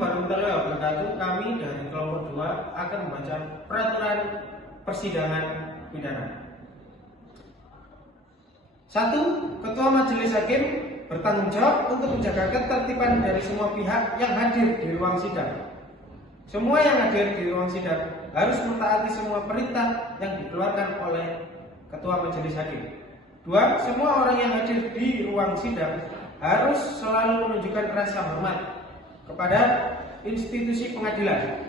warahmatullahi wabarakatuh. Kami dari kelompok 2 akan membaca peraturan persidangan pidana. 1. Ketua Majelis Hakim bertanggung jawab untuk menjaga ketertiban dari semua pihak yang hadir di ruang sidang. Semua yang hadir di ruang sidang harus mentaati semua perintah yang dikeluarkan oleh Ketua Majelis Hakim. 2. Semua orang yang hadir di ruang sidang harus selalu menunjukkan rasa hormat kepada institusi pengadilan.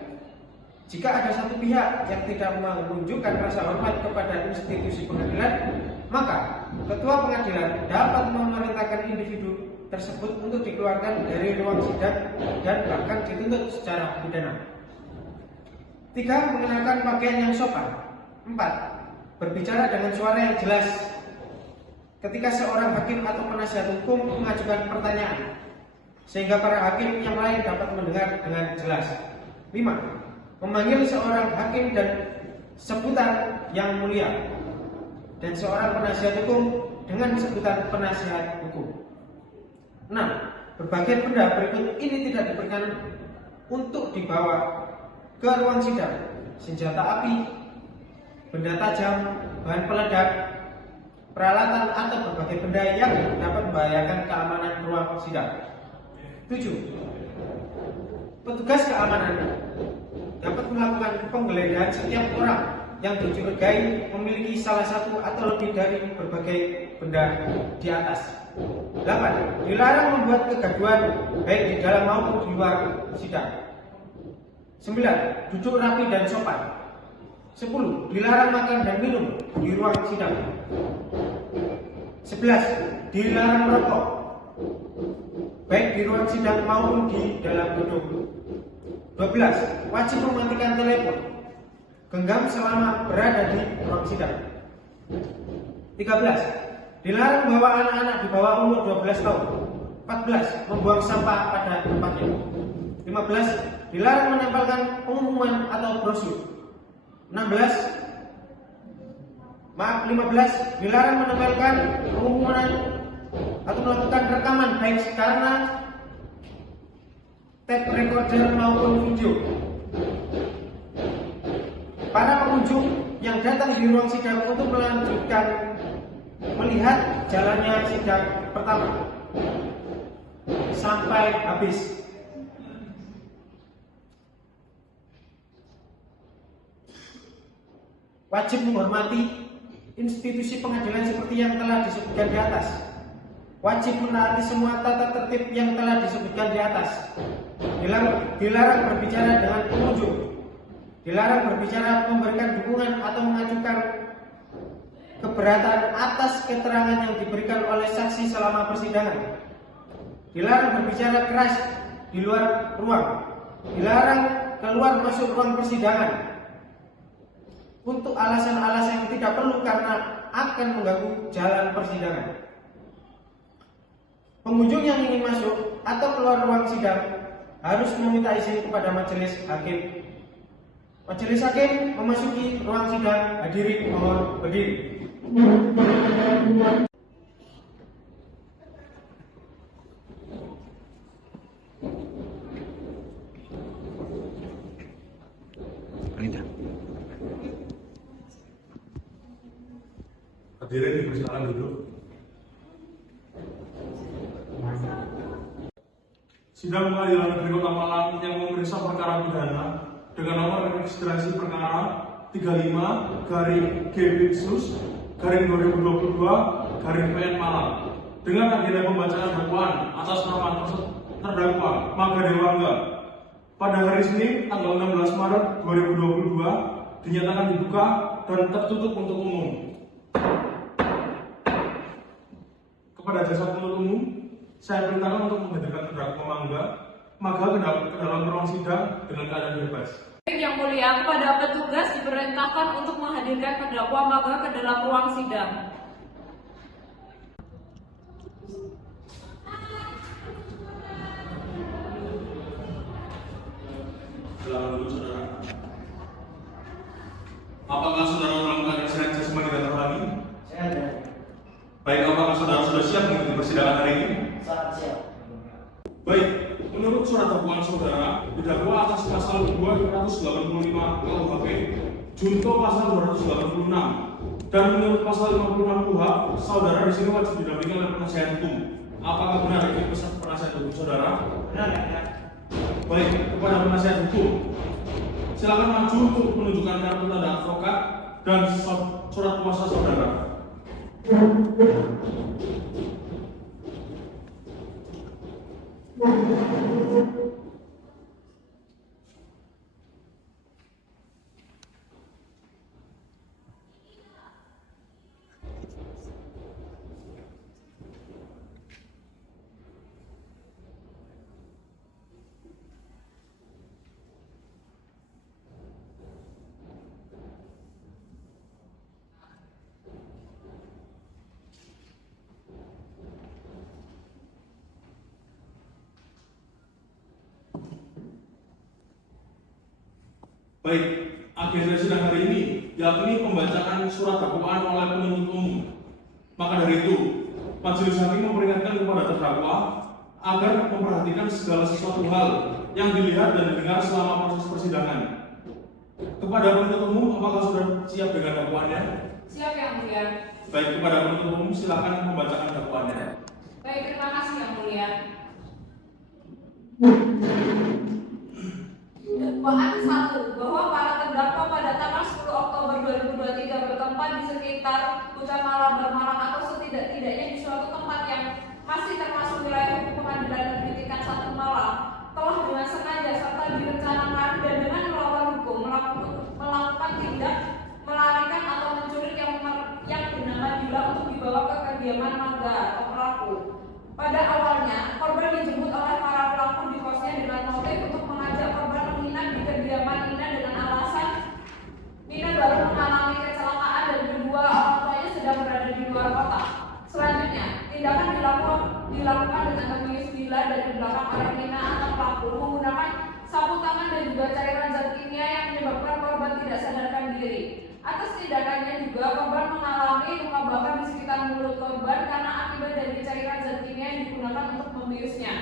Jika ada satu pihak yang tidak menunjukkan rasa hormat kepada institusi pengadilan, maka ketua pengadilan dapat memerintahkan individu tersebut untuk dikeluarkan dari ruang sidang dan bahkan dituntut secara pidana. 3. Mengenakan pakaian yang sopan. 4. Berbicara dengan suara yang jelas ketika seorang hakim atau penasihat hukum mengajukan pertanyaan, sehingga para hakim yang lain dapat mendengar dengan jelas. 5. Memanggil seorang hakim dan sebutan yang mulia dan seorang penasihat hukum dengan sebutan penasihat hukum. 6. Berbagai benda berikut ini tidak diberikan untuk dibawa ke ruang sidang: senjata api, benda tajam, bahan peledak, peralatan atau berbagai benda yang dapat membahayakan keamanan ruang sidang. 7. Petugas keamanan dapat melakukan penggeledahan setiap orang yang dicurigai memiliki salah satu atau lebih dari berbagai benda di atas. 8. Dilarang membuat kegaduhan baik di dalam maupun di luar sidang. 9. Duduk rapi dan sopan. 10. Dilarang makan dan minum di ruang sidang. 11. Dilarang merokok baik di ruang sidang maupun di dalam gedung. 12. Wajib mematikan telepon genggam selama berada di ruang sidang. 13. Dilarang membawa anak-anak di bawah umur 12 tahun. 14. Membuang sampah pada tempatnya. 15. Dilarang menempelkan pengumuman atau brosur. 15. Dilarang menempelkan pengumuman atau melakukan rekaman baik karena tape recorder maupun video. Para pengunjung yang datang di ruang sidang untuk melanjutkan melihat jalannya sidang pertama sampai habis. Wajib menghormati institusi pengadilan seperti yang telah disebutkan di atas. Wajib menaati semua tata tertib yang telah disebutkan di atas. Dilarang berbicara dengan pengunjung. Dilarang berbicara, memberikan dukungan atau mengajukan keberatan atas keterangan yang diberikan oleh saksi selama persidangan. Dilarang berbicara keras di luar ruang. Dilarang keluar masuk ruang persidangan untuk alasan-alasan yang tidak perlu karena akan mengganggu jalan persidangan. Pengunjung yang ingin masuk atau keluar ruang sidang harus meminta izin kepada majelis hakim. Majelis hakim memasuki ruang sidang, hadirin mohon berdiri. Hadirin dipersilakan duduk. Sidang Pengadilan Negeri Kota Malang yang memeriksa perkara pidana dengan nomor registrasi perkara 35-G-2022-PN Malang dengan agenda pembacaan dakwaan atas nama terdakwa Maga Dewangga pada hari Senin tanggal 16 Maret 2022 dinyatakan dibuka dan tertutup untuk umum. Kepada jasa penuntut umum, saya perintahkan untuk menghadirkan terdakwa Maga ke dalam ruang sidang dengan keadaan bebas. Yang mulia, kepada petugas diperintahkan untuk menghadirkan terdakwa Maga ke dalam ruang sidang. Silakan dulu, saudara. Apakah saudara dalam keadaan sehat jasmani dan rohani? Sehat. Baik, apakah saudara sudah siap mengikuti persidangan hari ini? Sangat siap. Baik, menurut surat surat dakwaan saudara didakwa atas pasal 285 KUHP, junto pasal 286, dan menurut pasal 56 KUHP, saudara di sini wajib didampingi oleh penasihat hukum. Apakah benar ini pesan penasihat hukum saudara? Benar ya? Baik, kepada penasihat hukum, silakan maju untuk menunjukkan kartu tanda advokat dan surat kuasa saudara. Baik, agenda sidang hari ini yakni pembacaan surat dakwaan oleh penuntut umum. Maka dari itu, majelis hakim memperingatkan kepada terdakwa agar memperhatikan segala sesuatu hal yang dilihat dan didengar selama proses persidangan. Kepada penuntut umum, apakah sudah siap dengan dakwaannya? Siap Yang Mulia. Baik, kepada penuntut umum silakan membacakan dakwaannya. Baik, terima kasih Yang Mulia. Dakwaan 1. Bahwa para terdakwa pada tanggal 10 Oktober 2023 bertempat di sekitar Hutan Malang, Malang atau setidak-tidaknya di suatu tempat yang masih termasuk wilayah hukum pengadilan negeri tingkat 1 Malang, telah dengan sengaja serta direncanakan dan dengan melawan hukum melakukan tindak melarikan atau mencuri yang bernama Dila untuk dibawa ke kediaman Mangga atau pelaku. Pada awalnya, korban dijemput oleh para pelaku di kosnya dengan motif untuk mengajak korban menginap di kediaman Nina dengan alasan Nina baru mengalami kecelakaan dan kedua orang tuanya sedang berada di luar kota. Selanjutnya, tindakan dilakukan dengan membius Dila dari belakang oleh Nina atau pelaku menggunakan sapu tangan dan juga cairan zat kimia yang menyebabkan korban tidak sadarkan diri. Atas tindakannya juga korban mengalami luka bakar di sekitar mulut korban karena akibat dari cairan zat kimia yang digunakan untuk membiusnya.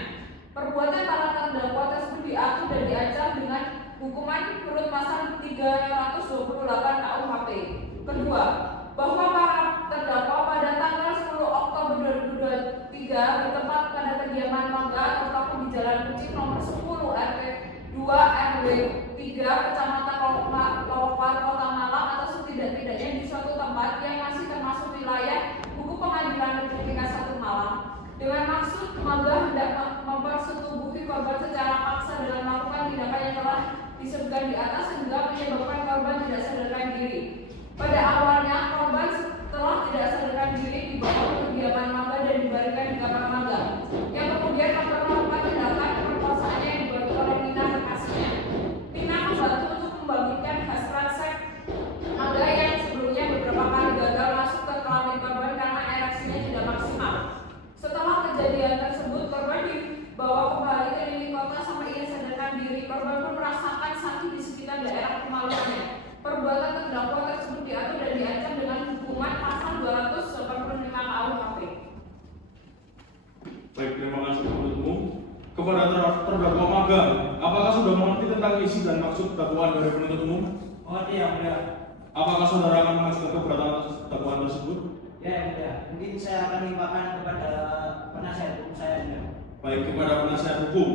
Perbuatan para terdakwa tersebut diatur dan diancam dengan hukuman menurut pasal 328 KUHP. Kedua, bahwa para terdakwa pada tanggal 10 Oktober 2023 bertempat pada kediaman Mangga terletak di Jalan Kucing nomor 10 RT 2 RW 3 Kecamatan Lowokwan Kota Malang atau setidak-tidaknya di suatu tempat yang masih termasuk wilayah hukum pengadilan negeri tingkat 1 Malang dengan maksud Mangga hendak mempersetubuhi korban secara paksa dengan melakukan tindakan yang telah disebutkan di atas sehingga menyebabkan korban tidak sadarkan diri. Pada awalnya korban setelah tidak sadarkan diri dibawa ke kediaman Mangga dan dibaringkan di kamar Mangga yang kemudian korban melakukan tindakan pemerkosaan yang dibantu oleh Nina kekasihnya. Nina membantu untuk membangkitkan hasrat seks Mangga yang sebelumnya beberapa kali gagal masuk ke kelamin korban karena ereksinya tidak maksimal. Setelah kejadian tersebut, korban dibawa kembali ke dinding kota sampai ia sadarkan diri. Korban pun merasakan sakit di sekitar daerah kemaluannya. Perbuatan terdakwa tersebut diatur dan diancam dengan hukuman pasal 285 KUHP. Baik, terima kasih penuntut umum. Kepada terdakwa Mangga, apakah sudah mengerti tentang isi dan maksud dakwaan dari penuntut umum? Oh iya, mulia. Apakah saudara akan mengajukan keberatan atas dakwaan tersebut? Ya, mulia. Mungkin saya akan limpahkan kepada penasihat hukum saya, mulia. Baik, kepada penasihat hukum,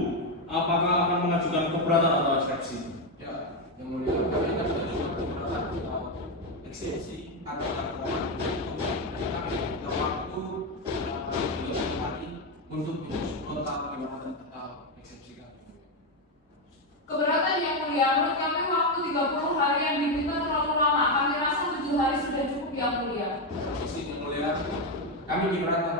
apakah akan mengajukan keberatan atau eksepsi? Ya, yang mulia, kami akan mengajukan keberatan atau eksepsi atau dakwaan kami punya waktu 30 hari untuk menyusun nota keberatan atau eksepsi kami. Keberatan Yang Mulia, menurut kami waktu 30 hari yang diminta terlalu lama. Kami rasa 7 hari sudah cukup Yang Mulia. Isi yang mulia, kami keberatan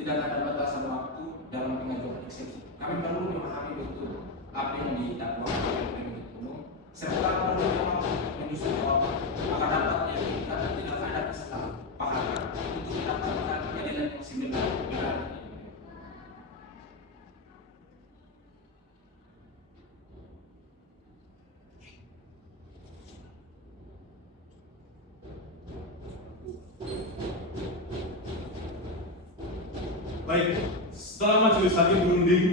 tidak ada batasan waktu dalam pengajuan eksepsi. Kami perlu memahami betul apa yang didakwakan oleh penuntut umum serta perlu menyusun jawaban agar dapat diyakinkan dan tidak ada kesalahpahaman untuk mendapatkan keadilan yang sebenar-benarnya. Baik, setelah majelis hakim berunding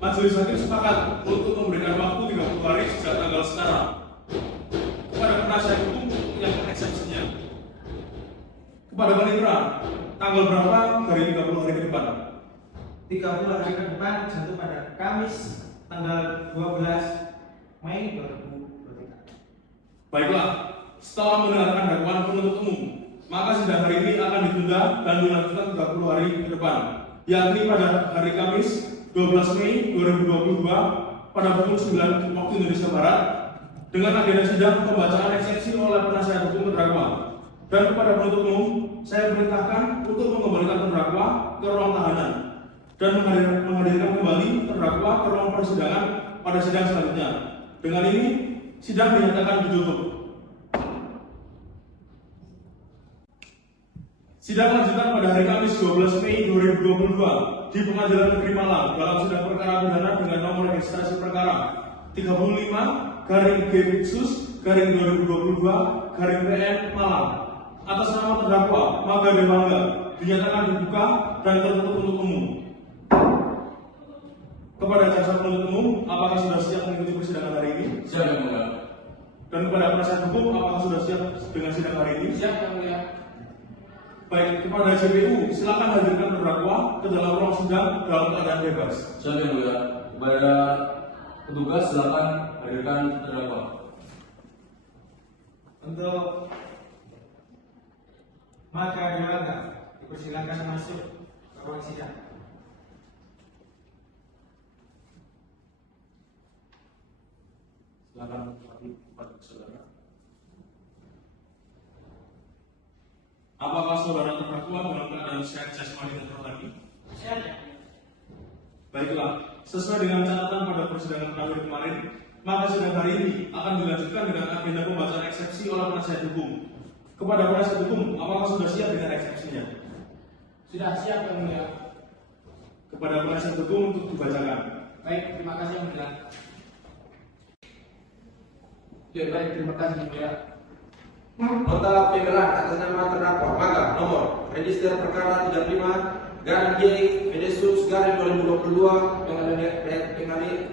Majelis Hakim sepakat untuk memberikan waktu 30 hari sejak tanggal sekarang kepada penasihat hukum yang eksepsinya. Kepada panitera, tanggal berapa dari 30 hari ke depan? 30 hari ke depan jatuh pada Kamis tanggal 12 Mei 2023. Baiklah, setelah mendengarkan dakwaan penuntut umum, maka sidang hari ini akan ditunda dan dilanjutkan 30 hari ke depan, yakni pada hari Kamis 12 Mei 2022 pada pukul 9 waktu Indonesia Barat dengan agenda sidang pembacaan eksepsi oleh penasihat hukum terdakwa. Dan kepada penuntut umum, saya perintahkan untuk mengembalikan terdakwa ke ruang tahanan dan menghadirkan kembali terdakwa ke ruang persidangan pada sidang selanjutnya. Dengan ini, sidang dinyatakan ditutup. Sidang lanjutan pada hari Kamis 12 Mei 2022 di Pengadilan Negeri Malang dalam sidang perkara pidana dengan nomor registrasi perkara 35/G/2022/PN Malang atas nama terdakwa Maga Dewangga dinyatakan dibuka dan tertutup untuk umum. Kepada jaksa penuntut umum, apakah sudah siap mengikuti persidangan hari ini? Siap, Yang Mulia. Dan kepada penasihat hukum, apakah sudah siap dengan sidang hari ini? Siap, Yang Mulia. Baik, kepada JPU, silakan hadirkan terdakwa ke dalam ruang sidang dalam keadaan bebas. Siap, Yang Mulia. Kepada petugas silakan hadirkan terdakwa. Untuk Maga Dewangga dipersilakan masuk ke ruang sidang. Silakan kepada saudara. Apakah saudara terdakwa dalam keadaan sehat jasmani dan rohani? Siap. Baiklah, sesuai dengan catatan pada persidangan terakhir kemarin, maka sidang hari ini akan dilanjutkan dengan agenda pembacaan eksepsi oleh penasihat hukum. Kepada penasihat hukum, apakah sudah siap dengan eksepsinya? Sudah siap, Yang Mulia. Kepada penasihat hukum untuk dibacakan. Baik, terima kasih, Yang Mulia. Ya, baik, terima kasih, Yang Mulia. Nota pembelaan atas nama terdakwa Maga nomor register perkara 35/G/2022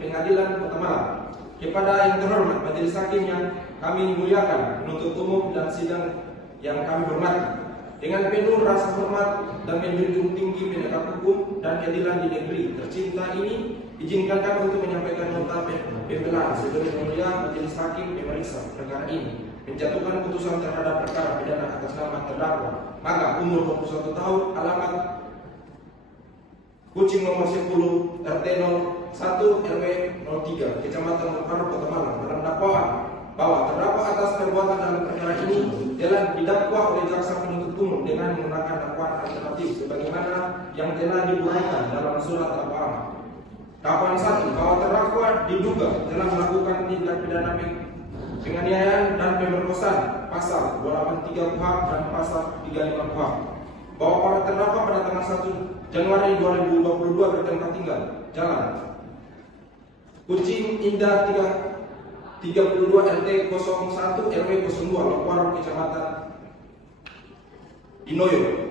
Pengadilan Kota Malang. Kepada yang terhormat majelis hakim yang kami muliakan, penuntut umum dan sidang yang kami hormati, dengan penuh rasa hormat dan menjunjung tinggi penegak hukum dan keadilan di negeri tercinta ini, izinkan kami untuk menyampaikan nota pembelaan sebelum mulia majelis hakim pemeriksa perkara ini menjatuhkan putusan terhadap perkara pidana atas nama terdakwa Maga umur 21 tahun, alamat Kucing nomor 10 RT 01 RW 03 Kecamatan Mekaru Kota Malang dalam dakwaan bahwa terdakwa atas perbuatan dalam perkara ini telah didakwa oleh jaksa penuntut umum dengan menggunakan dakwaan alternatif sebagaimana yang telah diuraikan dalam surat dakwaan. Dakwaan 1 bahwa terdakwa diduga telah melakukan tindak pidana penganiayaan dan pemerkosaan pasal 283 KUHP dan pasal 35 KUHP, bahwa para terdakwa pada tanggal 1 Januari 2022 bertempat tinggal Jalan Kucing Indah 32 RT 01 RW 02 Lokuaro Kecamatan Dinoyo.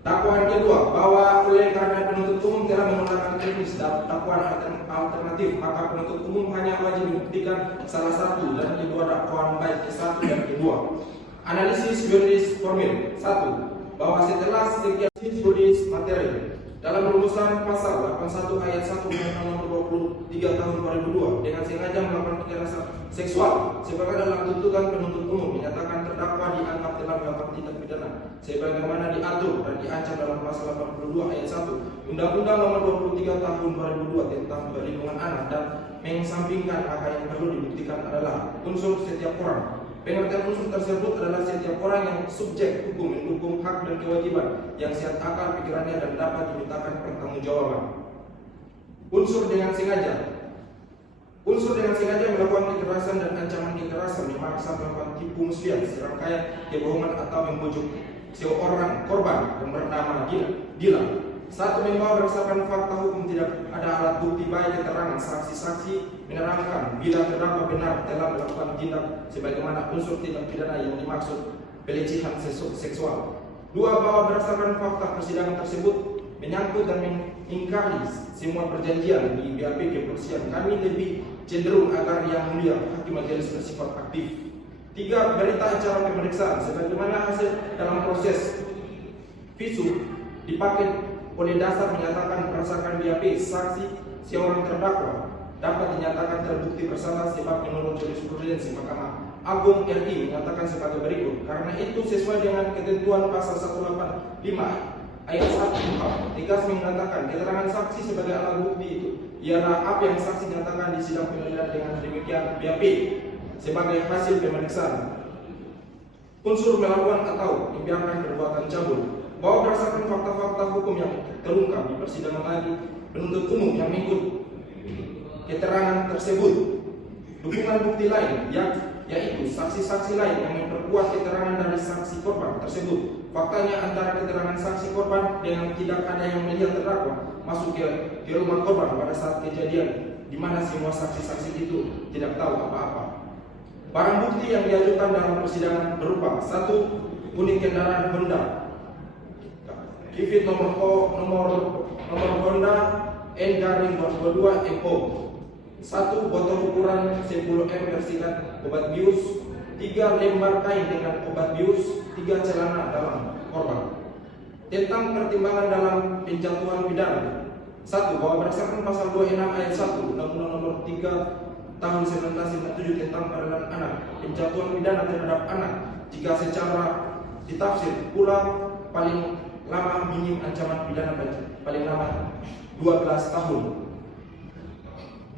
Dakwaan kedua bahwa oleh karena penuntut umum telah menggunakan teknis dakwaan alternatif, maka penuntut umum hanya wajib membuktikan salah satu dan kedua dakwaan baik ke-1 dan kedua. Analisis yuridis formil 1. Bahwa setelah sekian yuridis materi dalam rumusan pasal 81 ayat 1 Undang-Undang Nomor 23 Tahun 2002 dengan sengaja melakukan kekerasan seksual sebagaimana tuntutan penuntut umum menyatakan terdakwa dianggap telah melakukan tindak pidana sebagaimana diatur dan diancam dalam pasal 82 ayat 1 Undang-Undang Nomor 23 Tahun 2002 tentang perlindungan anak, dan mengesampingkan maka yang perlu dibuktikan adalah unsur setiap orang. Pengertian unsur tersebut adalah setiap orang yang subjek hukum mendukung hak dan kewajiban yang sehat akal pikirannya dan dapat dimintakan pertanggungjawaban. Unsur dengan sengaja melakukan kekerasan dan ancaman kekerasan, memaksa melakukan tipu muslihat, serangkaian kebohongan atau membujuk seorang korban yang bernama Dila. 1. Membawa berdasarkan fakta hukum tidak ada alat bukti baik keterangan saksi-saksi menerangkan bila terdakwa benar telah melakukan tindak sebagaimana unsur tindak pidana yang dimaksud pelecehan seksual. 2. Bahwa berdasarkan fakta persidangan tersebut menyangkut dan mengingkari semua perjanjian di BAP kepolisian, kami lebih cenderung agar Yang Mulia Hakim Majelis bersifat aktif. 3. Berita acara pemeriksaan sebagaimana hasil dalam proses visum dipakai oleh dasar menyatakan berdasarkan BAP saksi seorang terdakwa dapat dinyatakan terbukti bersalah sebab menurut jurisprudensi Mahkamah Agung RI menyatakan sebagai berikut. Karena itu sesuai dengan ketentuan pasal 185 ayat 1 KUHP tegas mengatakan keterangan saksi sebagai alat bukti itu ialah apa yang saksi nyatakan di sidang pengadilan. Dengan demikian BAP sebagai hasil pemeriksaan unsur melakukan atau membiarkan perbuatan cabul bahwa berdasarkan fakta-fakta hukum yang terungkap di persidangan lagi, penuntut umum yang mengikut keterangan tersebut dukungan bukti lain yaitu saksi-saksi lain yang memperkuat keterangan dari saksi korban tersebut. Faktanya antara keterangan saksi korban dengan tidak ada yang melihat terdakwa masuk ke rumah korban pada saat kejadian, di mana semua saksi-saksi itu tidak tahu apa-apa. Barang bukti yang diajukan dalam persidangan berupa 1. Unit kendaraan Honda Civic nomor Honda N-22 MO. 1 botol ukuran 10 ml bersikat obat bius. 3 lembar kain dengan obat bius. 3 celana dalam korban. Tentang pertimbangan dalam penjatuhan pidana. 1. Bahwa berdasarkan pasal 26 ayat 1 Undang-Undang nomor 3 tahun 1997 tentang perlindungan anak, penjatuhan pidana terhadap anak jika secara ditafsir pula paling lama minim ancaman pidana paling lama 12 tahun.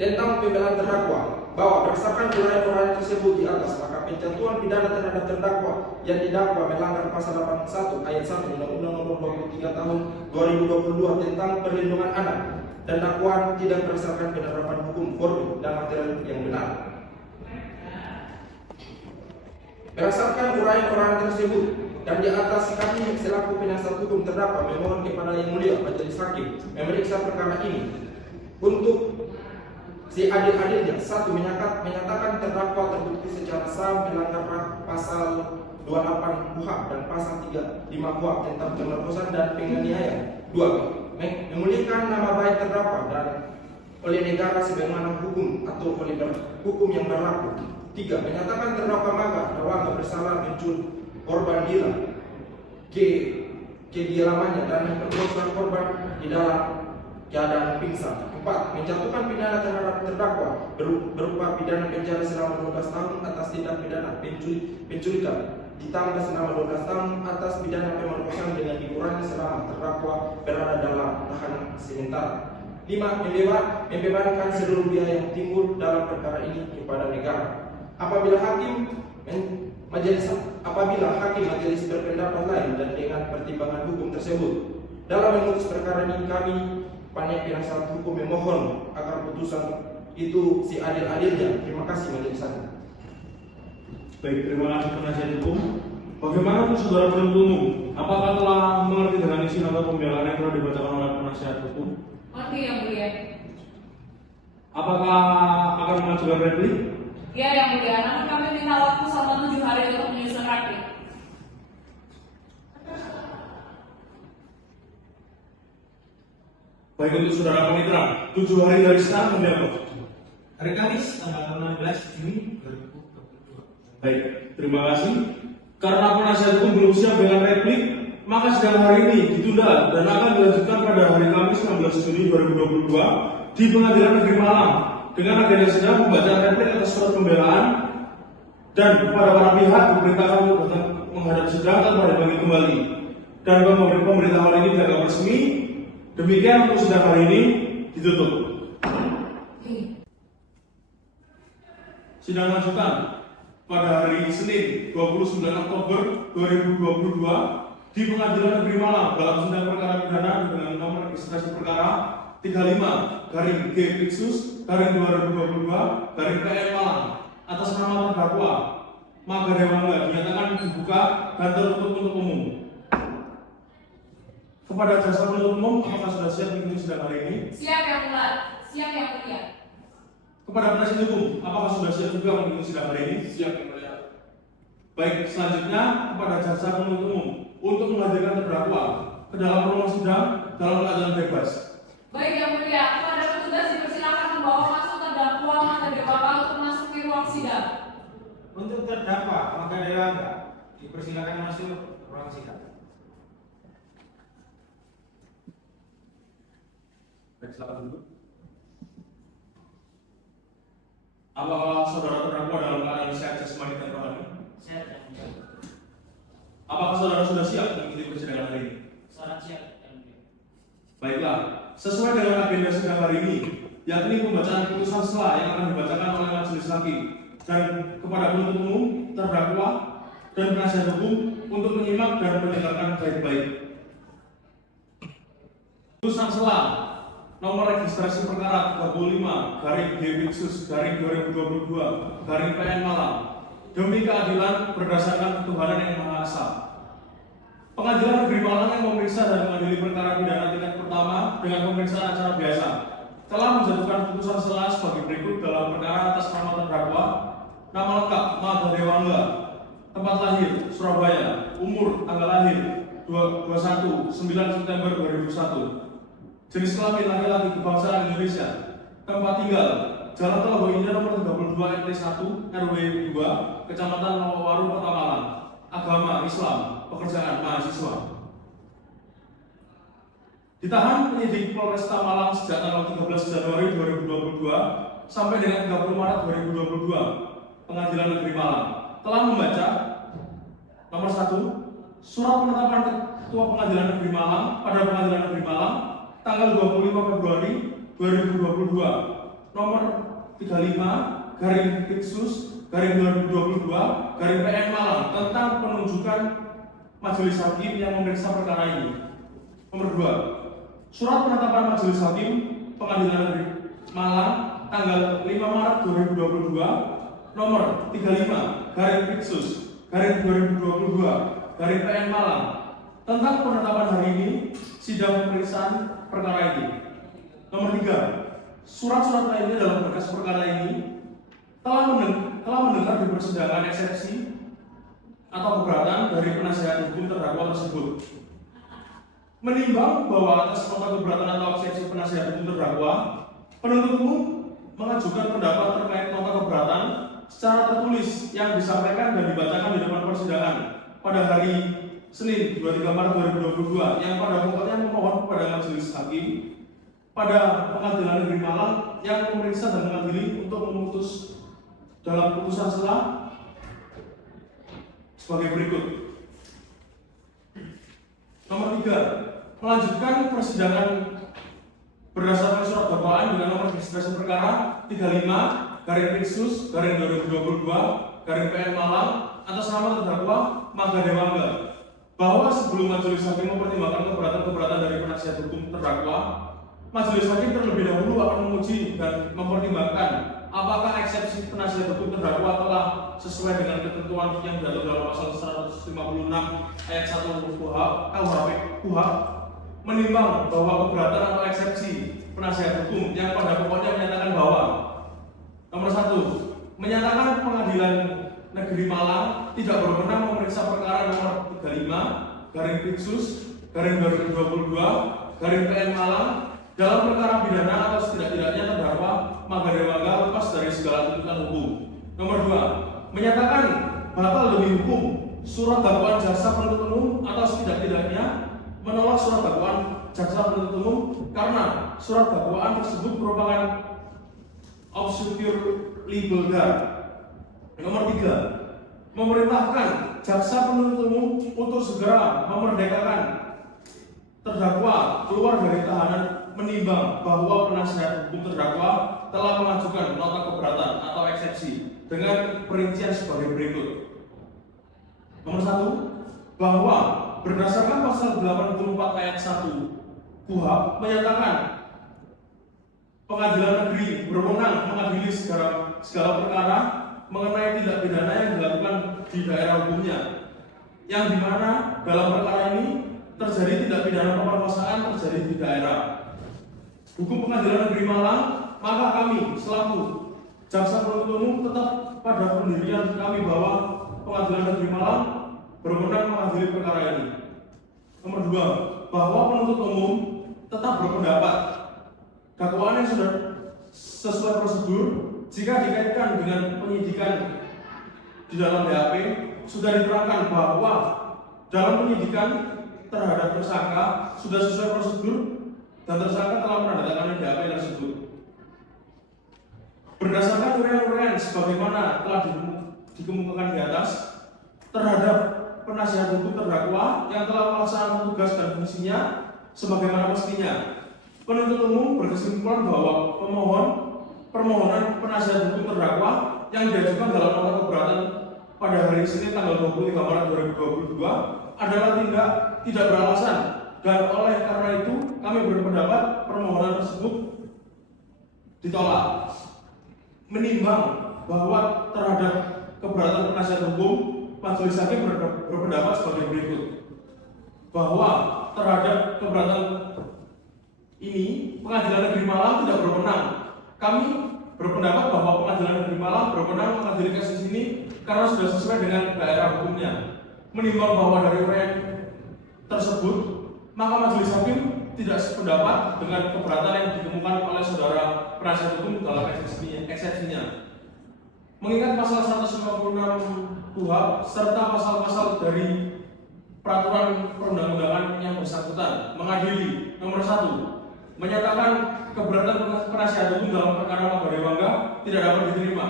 Tentang pembelaan terdakwa, bahwa berdasarkan uraian-uraian tersebut di atas, maka penjatuhan pidana terhadap terdakwa yang didakwa melanggar pasal 81 ayat 1 Undang-Undang nomor 23 tahun 2022 tentang perlindungan anak dan dakwaan tidak berdasarkan penerapan hukum formil dan material yang benar. Berdasarkan uraian-uraian tersebut dan di atas, kami selaku penasihat hukum terdakwa memohon kepada Yang Mulia Majelis Hakim memeriksa perkara ini untuk seadil-adilnya. 1. Menyatakan terdakwa terbukti secara sah melanggar pasal 28 KUHP dan pasal 35 KUHP tentang pemerkosaan dan penganiayaan. 2. Memulihkan nama baik terdakwa dan oleh negara sebagaimana hukum atau oleh hukum yang berlaku. 3. Menyatakan terdakwa Mangga bersalah mencuri korban hilang ke kediamannya dan memperkosa korban di dalam keadaan pingsan. 4. Menjatuhkan pidana terhadap terdakwa berupa pidana penjara selama 12 tahun atas tindak pidana penculikan ditambah selama 12 tahun atas pidana pemerkosaan dengan dikurangi selama terdakwa berada dalam tahanan sementara. 5. Membebankan seluruh biaya yang timbul dalam perkara ini kepada negara. Apabila hakim majelis berpendapat lain dan dengan pertimbangan hukum tersebut dalam memutus perkara ini, kami penasihat hukum memohon agar putusan itu seadil-adilnya. Terima kasih majelis hakim. Baik, terima kasih penasihat hukum. Bagaimana untuk saudara penuntut umum? Apakah telah mengerti dengan isi nota pembelaan yang telah dibacakan oleh penasihat hukum? Mengerti Yang Mulia. Apakah akan mengajukan replik? Ya Yang Mulia, namun kami minta waktu selama 7 hari untuk menyusun replik. Baik, untuk saudara panitera, 7 hari dari sekarang menjawab. Hari Kamis tanggal 16 Juni 2022. Baik, terima kasih. Karena penasihat hukum belum siap dengan replik, maka sidang hari ini ditunda dan akan dilanjutkan pada hari Kamis 16 Juni 2022 di Pengadilan Negeri Malang dengan agenda sidang pembacaan replik atas surat pembelaan dan kepada para pihak diperintahkan untuk datang menghadap sidang tanpa dipanggil kembali. Dan pemberitahuan ini tidak resmi. Demikian untuk sidang hari ini ditutup. Sidang lanjutan pada hari Senin 29 Oktober 2022 di Pengadilan Negeri Malang dalam sidang perkara pidana dengan nomor registrasi perkara 35-G/2022-PN Malang atas nama terdakwa Mangga Dewangga dinyatakan dibuka dan tertutup untuk umum. Kepada jaksa penuntut umum, apakah sudah siap mengikuti sidang hari ini? Siap Yang Mulia. Siap Yang Mulia. Kepada penasihat hukum, apakah sudah siap juga mengikuti sidang hari ini? Siap Yang Mulia. Baik, selanjutnya kepada jaksa penuntut umum untuk menghadirkan terdakwa ke dalam ruang sidang dalam keadaan bebas. Baik yang mulia, kepada petugas dipersilakan membawa masuk terdakwa Mangga Dewangga untuk masuk di ruang sidang. Untuk terdakwa Mangga Dewangga dipersilakan masuk ruang sidang. Baik, silakan duduk. Apakah saudara terdakwa dalam keadaan sehat jasmani dan rohani? Sehat yang mulia. Apakah saudara sudah siap mengikuti persidangan hari ini? Sangat siap yang mulia. Baiklah, sesuai dengan agenda sidang hari ini, yakni pembacaan putusan sela yang akan dibacakan oleh majelis hakim dan kepada penuntut umum, terdakwa, dan penasihat hukum untuk menyimak dan mendengarkan baik-baik. Putusan sela nomor registrasi perkara 35/G/2022/PN Malang demi keadilan berdasarkan ketuhanan yang Maha Esa. Pengadilan Negeri Malang yang memeriksa dan mengadili perkara pidana tingkat pertama dengan pemeriksaan acara biasa telah menjatuhkan putusan sela sebagai berikut dalam perkara atas nama terdakwa, nama lengkap Mangga Dewangga, tempat lahir Surabaya, umur tanggal lahir 21 9 September 2001, jenis kelamin laki-laki kebangsaan Indonesia, tempat tinggal Jalan Telago Indah nomor 32 RT 1 RW 2 Kecamatan Rawawaru Kota Malang, agama Islam, pekerjaan mahasiswa. Ditahan penyidik Polresta Malang sejak tanggal 13 Januari 2022 sampai dengan 30 Maret 2022. Pengadilan Negeri Malang telah membaca nomor 1 surat penetapan Ketua Pengadilan Negeri Malang pada Pengadilan Negeri Malang tanggal 25 Februari 2022 nomor 35/Pixus/2022/PN Malang tentang penunjukan majelis hakim yang memeriksa perkara ini. Nomor 2, surat penetapan majelis hakim Pengadilan Negeri Malang tanggal 5 Maret 2022 nomor 35/Pixus/2022/PN Malang tentang penetapan hari ini sidang pemeriksaan perkara ini. Nomor 3, surat-surat lainnya dalam berkas perkara ini telah mendengar di persidangan eksepsi atau keberatan dari penasihat hukum terdakwa tersebut. Menimbang bahwa atas nota keberatan atau eksepsi penasihat hukum terdakwa, penuntut umum mengajukan pendapat terkait nota keberatan secara tertulis yang disampaikan dan dibacakan di depan persidangan pada hari Senin 23 Maret 2022 yang pada pokoknya memohon kepada majelis hakim pada Pengadilan Negeri Malang yang memeriksa dan mengadili untuk memutus dalam putusan sela sebagai berikut. Nomor 3, melanjutkan persidangan berdasarkan surat dakwaan dengan nomor registrasi perkara 35/Pixus/2022/PN Malang atas nama terdakwa Mangga Dewangga, bahwa sebelum majelis hakim mempertimbangkan keberatan-keberatan dari penasihat hukum terdakwa, majelis hakim terlebih dahulu akan menguji dan mempertimbangkan apakah eksepsi penasihat hukum terdakwa telah sesuai dengan ketentuan yang diatur dalam pasal 156 ayat 1 huruf KUHP, menimbang bahwa keberatan atau eksepsi penasihat hukum yang pada pokoknya menyatakan bahwa nomor 1, menyatakan Pengadilan Negeri Malang tidak berwenang memeriksa perkara nomor 35/Pixus/2022/PN Malang dalam perkara pidana atau setidak-tidaknya terdakwa Mangga Dewangga lepas dari segala tuntutan hukum. Nomor 2, menyatakan batal demi hukum surat dakwaan jaksa penuntut umum atau setidak-tidaknya menolak surat dakwaan jaksa penuntut umum karena surat dakwaan tersebut merupakan obscure legal guard. Nomor 3, memerintahkan jaksa penuntut umum untuk segera memerdekakan terdakwa keluar dari tahanan menimbang bahwa penasihat hukum terdakwa telah mengajukan nota keberatan atau eksepsi dengan perincian sebagai berikut. Nomor 1, bahwa berdasarkan pasal 84 ayat 1 KUHP menyatakan Pengadilan Negeri berwenang mengadili segala perkara mengenai tindak pidana yang dilakukan di daerah hukumnya, yang dimana dalam perkara ini terjadi tindak pidana pemerkosaan terjadi di daerah hukum Pengadilan Negeri Malang, maka kami selaku jaksa penuntut umum tetap pada pendirian kami bahwa Pengadilan Negeri Malang berwenang mengadili perkara ini. Nomor 2, bahwa penuntut umum tetap berpendapat dakwaan yang sudah sesuai prosedur jika dikaitkan dengan penyidikan di dalam BAP sudah diterangkan bahwa dalam penyidikan terhadap tersangka sudah sesuai prosedur dan tersangka telah menandatangani BAP tersebut. Berdasarkan uraian-uraian sebagaimana telah dikemukakan di atas terhadap penasihat hukum terdakwa yang telah melaksanakan tugas dan fungsinya sebagaimana mestinya, penuntut umum berkesimpulan bahwa permohonan penasihat hukum terdakwa yang diajukan dalam nota keberatan pada hari Senin tanggal 23 Maret 2022 adalah tidak beralasan, dan oleh karena itu kami berpendapat permohonan tersebut ditolak. Menimbang bahwa terhadap keberatan penasihat hukum, majelis hakim berpendapat sebagai berikut, bahwa terhadap keberatan ini Pengadilan Negeri Malang tidak berwenang. Kami berpendapat bahwa Pengadilan Negeri Malang berwenang mengadili kasus ini karena sudah sesuai dengan daerah hukumnya. Menimbang bahwa dari uraian tersebut, maka majelis hakim tidak sependapat dengan keberatan yang ditemukan oleh saudara penasihat hukum dalam eksepsinya. Mengingat pasal 156 KUHP serta pasal-pasal dari peraturan perundang-undangan yang bersangkutan mengadili nomor 1 menyatakan keberatan penasihat hukum dalam perkara Magadewangga tidak dapat diterima.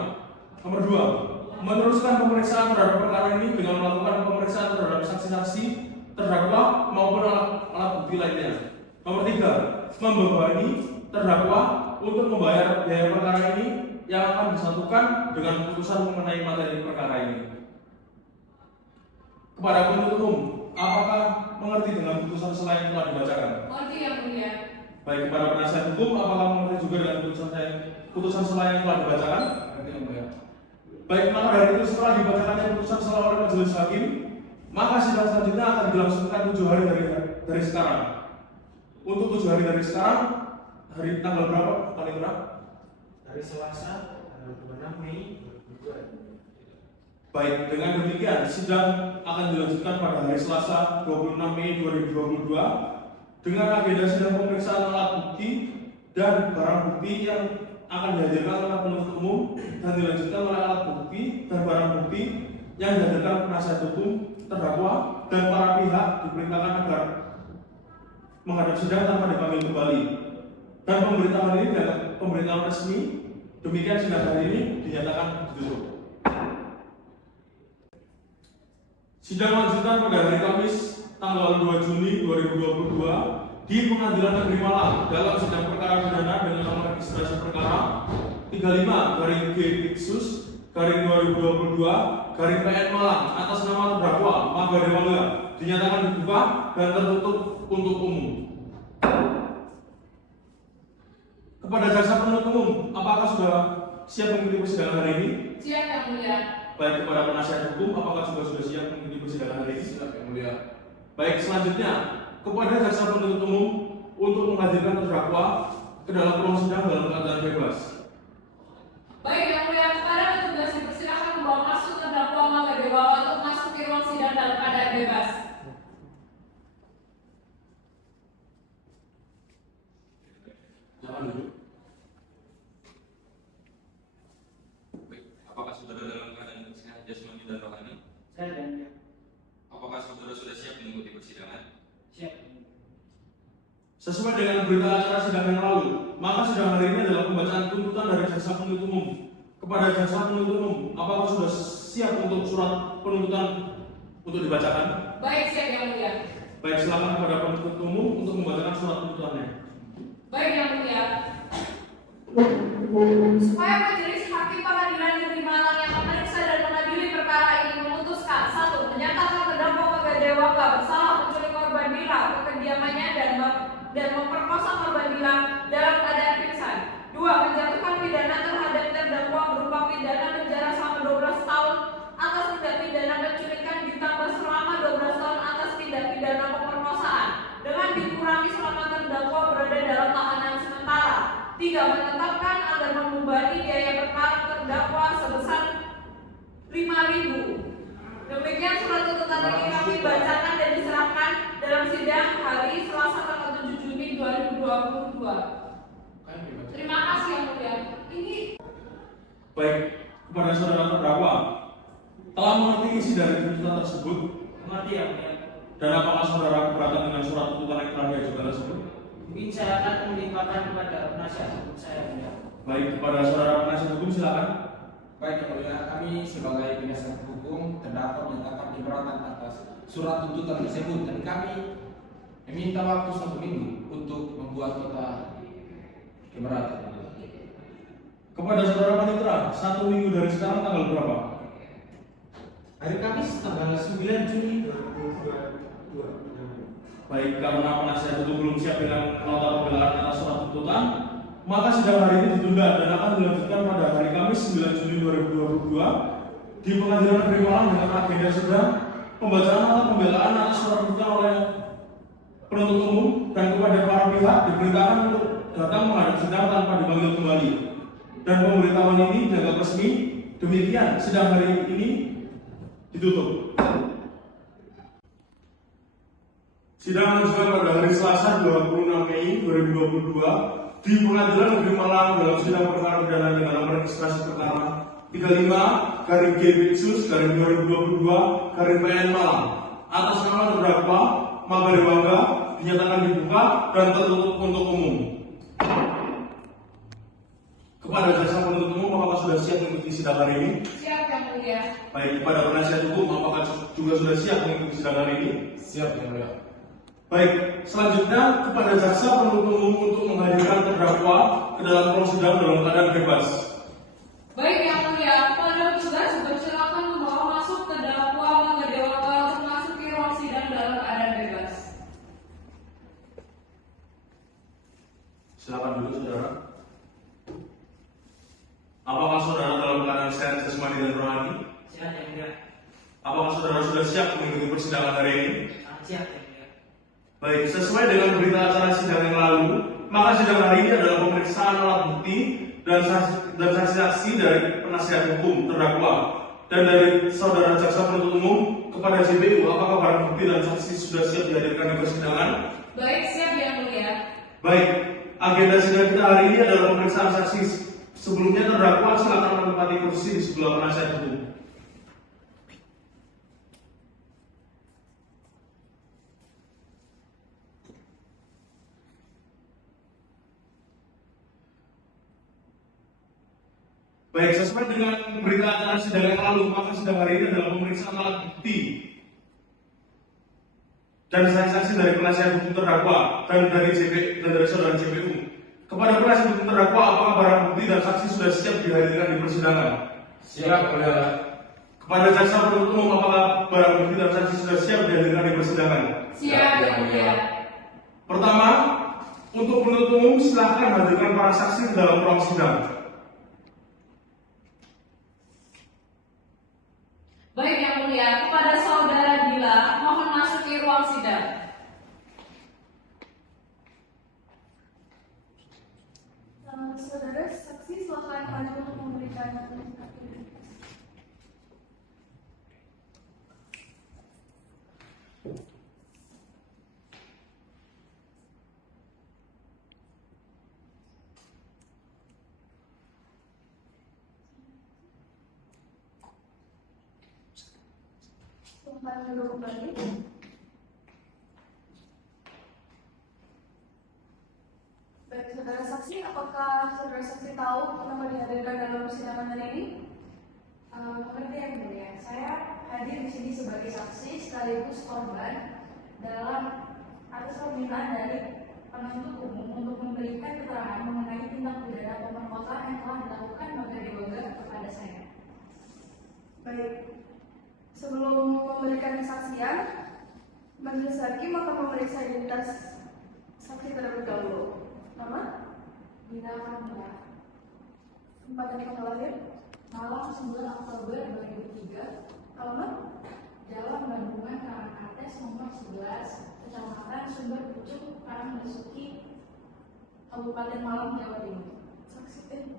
Nomor 2, meneruskan pemeriksaan terhadap perkara ini dengan melakukan pemeriksaan terhadap saksi-saksi terdakwa maupun alat bukti lainnya. Nomor 3, membebani terdakwa untuk membayar biaya perkara ini yang akan disatukan dengan putusan mengenai materi perkara ini. Kepada penuntut umum, apakah mengerti dengan putusan sela yang telah dibacakan? Mengerti yang mulia. Baik, kepada penasihat hukum, apakah mengerti juga dengan putusan sela yang telah dibacakan? Baik, maka dari itu setelah dibacakannya putusan sela oleh majelis hakim, maka sidang selanjutnya akan dilangsungkan 7 hari dari sekarang. Untuk 7 hari dari sekarang, hari tanggal berapa? Paling berapa? Hari Selasa, tanggal 26 Mei 2022. Baik, dengan demikian sidang akan dilanjutkan pada hari Selasa 26 Mei 2022 dengan agenda sidang pemeriksaan alat bukti dan barang bukti yang akan dihadirkan oleh penuntut umum dan dilanjutkan oleh alat bukti dan barang bukti yang dihadirkan penasihat hukum terdakwa dan para pihak diperintahkan agar menghadap sidang tanpa dipanggil kembali. Dan pemberitahuan ini adalah pemberitahuan resmi. Demikian sidang hari ini dinyatakan ditutup. Sidang lanjutan pada hari Kamis tanggal 2 Juni 2022 di Pengadilan Negeri Malang dalam sidang perkara pidana dengan nomor registrasi perkara 35/G/2022/PN Malang atas nama terdakwa Magadewangga dinyatakan dibuka dan tertutup untuk umum. Kepada jaksa penuntut umum, apakah sudah siap mengikuti persidangan hari ini? Siap yang mulia. Baik, kepada penasihat hukum, apakah juga sudah siap mengikuti persidangan hari ini? Siap yang mulia. Baik, selanjutnya kepada jaksa penuntut umum untuk menghadirkan terdakwa ke dalam ruang sidang dalam keadaan bebas. Baik yang mulia, kepada petugas dipersilakan membawa masuk terdakwa Magadewangga untuk masuk ke ruang sidang dalam keadaan bebas. Jangan duduk. Baik, apakah saudara dalam keadaan sehat jasmani dan rohani? Saya dan dia. Apakah saudara sudah siap mengikuti persidangan? Siap. Sesuai dengan berita acara sidang yang lalu, maka sidang hari ini adalah pembacaan tuntutan dari jaksa penuntut umum. Kepada jaksa penuntut umum, apakah sudah siap untuk surat penuntutan untuk dibacakan? Baik, siap yang mulia. Baik, silakan kepada penuntut umum untuk membacakan surat tuntutannya. Baik yang mulia. Supaya majelis hakim Pengadilan Negeri Malang yang memeriksa dan mengadili perkara ini memutuskan: 1. Menyatakan terdakwa Magadewangga bersalah menculik korban Dila ke kediamannya dan memperkosa korban Dila dalam keadaan pingsan. 2. Menjatuhkan pidana terhadap terdakwa berupa pidana penjara selama 12 tahun atas tindak pidana penculikan ditambah selama 12 tahun atas tindak pidana pemerkosaan dengan dikurangi selama terdakwa berada dalam tahanan sementara. 3. Menetapkan agar membebani biaya perkara terdakwa sebesar 5.000. Demikian surat tuntutan ini kami bacakan dan diserahkan dalam sidang hari Selasa tanggal 7 Juni 2022. Terima kasih yang mulia. Ini Baik, kepada saudara terdakwa, telah mengerti isi dari tuntutan tersebut Mengerti yang mulia. dan apakah saudara keberatan dengan surat tuntutan yang telah diajukan tersebut? Mungkin saya akan melimpahkan kepada penasihat hukum saya yang mulia. Baik, kepada saudara penasihat hukum silakan. Baik yang mulia, kami sebagai penasihat hukum terdakwa menyatakan keberatan atas surat tuntutan tersebut dan kami meminta waktu 1 minggu untuk membuat nota keberatan. Kepada saudara panitera, 1 minggu dari sekarang tanggal berapa? Hari Kamis tanggal 9 Juni 2022. Baik, karena penasihat hukum belum siap dengan nota pembelaan atas surat tuntutan, maka sidang hari ini ditunda dan akan dilanjutkan pada hari Kamis 9 Juni 2022 di Pengadilan Negeri Malang dengan agenda sidang pembacaan nota pembelaan atas surat tuntutan oleh penuntut umum dan kepada para pihak diperintahkan untuk datang menghadap sidang tanpa dipanggil kembali. Dan pemberitahuan ini dianggap resmi. Demikian sidang hari ini ditutup. Sidang lanjutan pada hari Selasa 26 Mei 2022 di Pengadilan Negeri Malang dalam sidang perkara pidana dengan nomor registrasi perkara 35/G/2022/PN Malang atas nama terdakwa Maga Dewangga dinyatakan dibuka dan tertutup untuk umum. Kepada jaksa penuntut umum, apakah sudah siap mengikuti sidang hari ini? siap yang mulia. Baik, kepada penasihat hukum, apakah juga sudah siap mengikuti sidang hari ini? Siap yang mulia. Baik, selanjutnya kepada jaksa penuntut umum untuk menghadirkan terdakwa ke dalam ruang sidang dalam keadaan bebas. Baik yang mulia, kepada petugas dipersilakan membawa masuk terdakwa Maga Dewangga untuk memasuki ruang sidang dalam keadaan bebas. Silakan dulu saudara. Apakah saudara dalam keadaan sehat jasmani dan rohani? Siap yang mulia. Apakah saudara sudah siap mengikuti persidangan hari ini? Sangat siap yang mulia. Baik, sesuai dengan berita acara sidang yang lalu, maka sidang hari ini adalah pemeriksaan alat bukti dan saksi-saksi dari penasihat hukum terdakwa dan dari saudara jaksa penuntut umum kepada JPU. Apakah barang bukti dan saksi sudah siap dihadirkan di persidangan? Baik, siap yang mulia. Baik, agenda sidang kita hari ini adalah pemeriksaan saksi. Sebelumnya terdakwa silakan menempati kursi di sebelah penasihat hukum. Baik, sesuai dengan berita acara sidang yang lalu, maka sidang hari ini adalah pemeriksaan alat bukti dan saksi-saksi dari penasihat hukum terdakwa dan dari saudara JPU. Kepada penasihat hukum terdakwa, apakah barang bukti dan saksi sudah siap dihadirkan di persidangan? Siap mulia. Kepada jaksa penuntut umum, apakah barang bukti dan saksi sudah siap dihadirkan di persidangan? Siap yang mulia. Pertama, untuk penuntut umum silahkan hadirkan para saksi di dalam ruang sidang. Baik yang mulia, kepada saudara Dila, mohon masuki ruang sidang. Saudara saksi silakan maju untuk memberikan silakan duduk kembali. Baik, saudara saksi, apakah saudara saksi tahu kenapa dihadirkan dalam persidangan hari ini? Mengerti yang mulia, saya hadir di sini sebagai saksi sekaligus korban dalam atas permintaan dari penuntut umum untuk memberikan keterangan mengenai tindak pidana pemerkosaan yang telah dilakukan Maga Dewangga kepada saya. Baik, sebelum memberikan kesaksian, majelis hakim akan memeriksa identitas saksi terlebih dahulu. Nama? Dila Kamila, Tempat dan tanggal lahir? Malang 9 Oktober 2003, Alamat? Jalan Bandungan Karangates nomor 11, Kecamatan Sumber Pucuk, Karanglesuki, Kabupaten Malang, Jawa Timur. Saksi.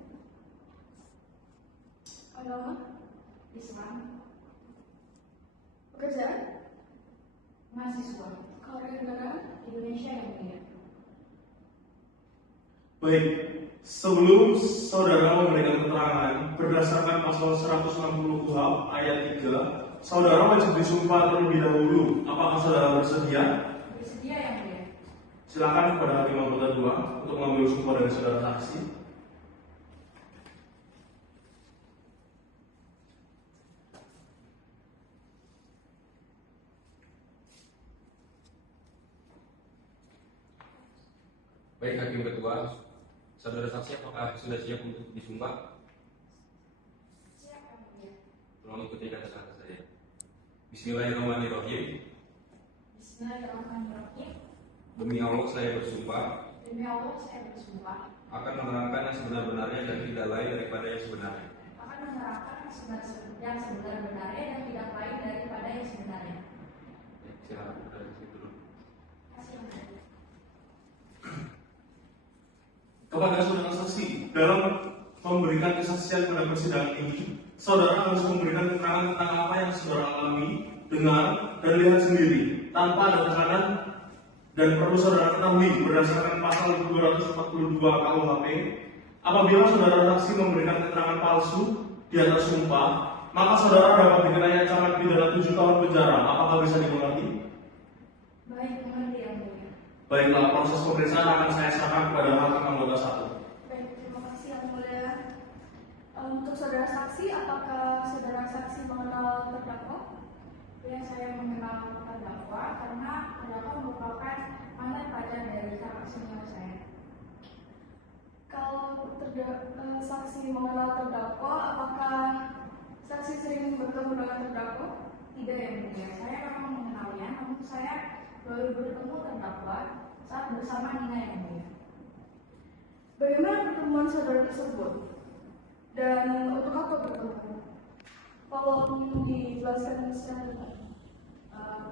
Agama? Islam, Pekerjaan? mahasiswa, Keluarga negaraan? Indonesia yang mulia. Baik, Sebelum saudara memberikan keterangan berdasarkan pasal 160 KUHP ayat 3, saudara wajib disumpah terlebih dahulu. Apakah saudara bersedia? Bersedia yang mulia. Silakan kepada hakim anggota 2 untuk mengambil sumpah dari saudara saksi. Baik, hakim ketua, saudara saksi apakah sudah siap untuk disumpah? Siap yang mulia. Tolong ikuti kata-kata saya. Bismillahirrahmanirrahim. Bismillahirrahmanirrahim. Demi Allah saya bersumpah Demi Allah saya bersumpah akan menerangkan yang sebenar-benarnya dan tidak lain daripada yang sebenarnya. akan menerapkan yang sebenar-benarnya dan tidak lain daripada yang sebenarnya. Silakan dari situ dulu. Kasih yang mulia. Kepada saudara saksi, dalam memberikan kesaksian pada persidangan ini, saudara harus memberikan keterangan tentang apa yang saudara alami, dengar, dan lihat sendiri, tanpa ada tekanan dan perlu saudara ketahui berdasarkan pasal 242 KUHP. Apabila saudara saksi memberikan keterangan palsu di atas sumpah, maka saudara dapat dikenai ancaman pidana 7 tahun penjara. Apakah bisa dimengerti? Baik, mengerti yang mulia. Baiklah, proses pemeriksaan akan saya serahkan kepada hakim anggota 1. Baik, terima kasih yang mulia. Untuk saudara saksi, apakah saudara saksi mengenal terdakwa? Ya, saya mengenal terdakwa karena terdakwa merupakan mantan pacar dari kakak senior saya. Kalau saksi mengenal terdakwa, apakah saksi sering bertemu dengan terdakwa? Tidak yang mulia, saya memang mengenalnya, namun saya baru bertemu terdakwa saat bersama Nina yang mulia. Bagaimana pertemuan saudara tersebut? Dan untuk apa bertemu? Tolong dijelaskan secara detail.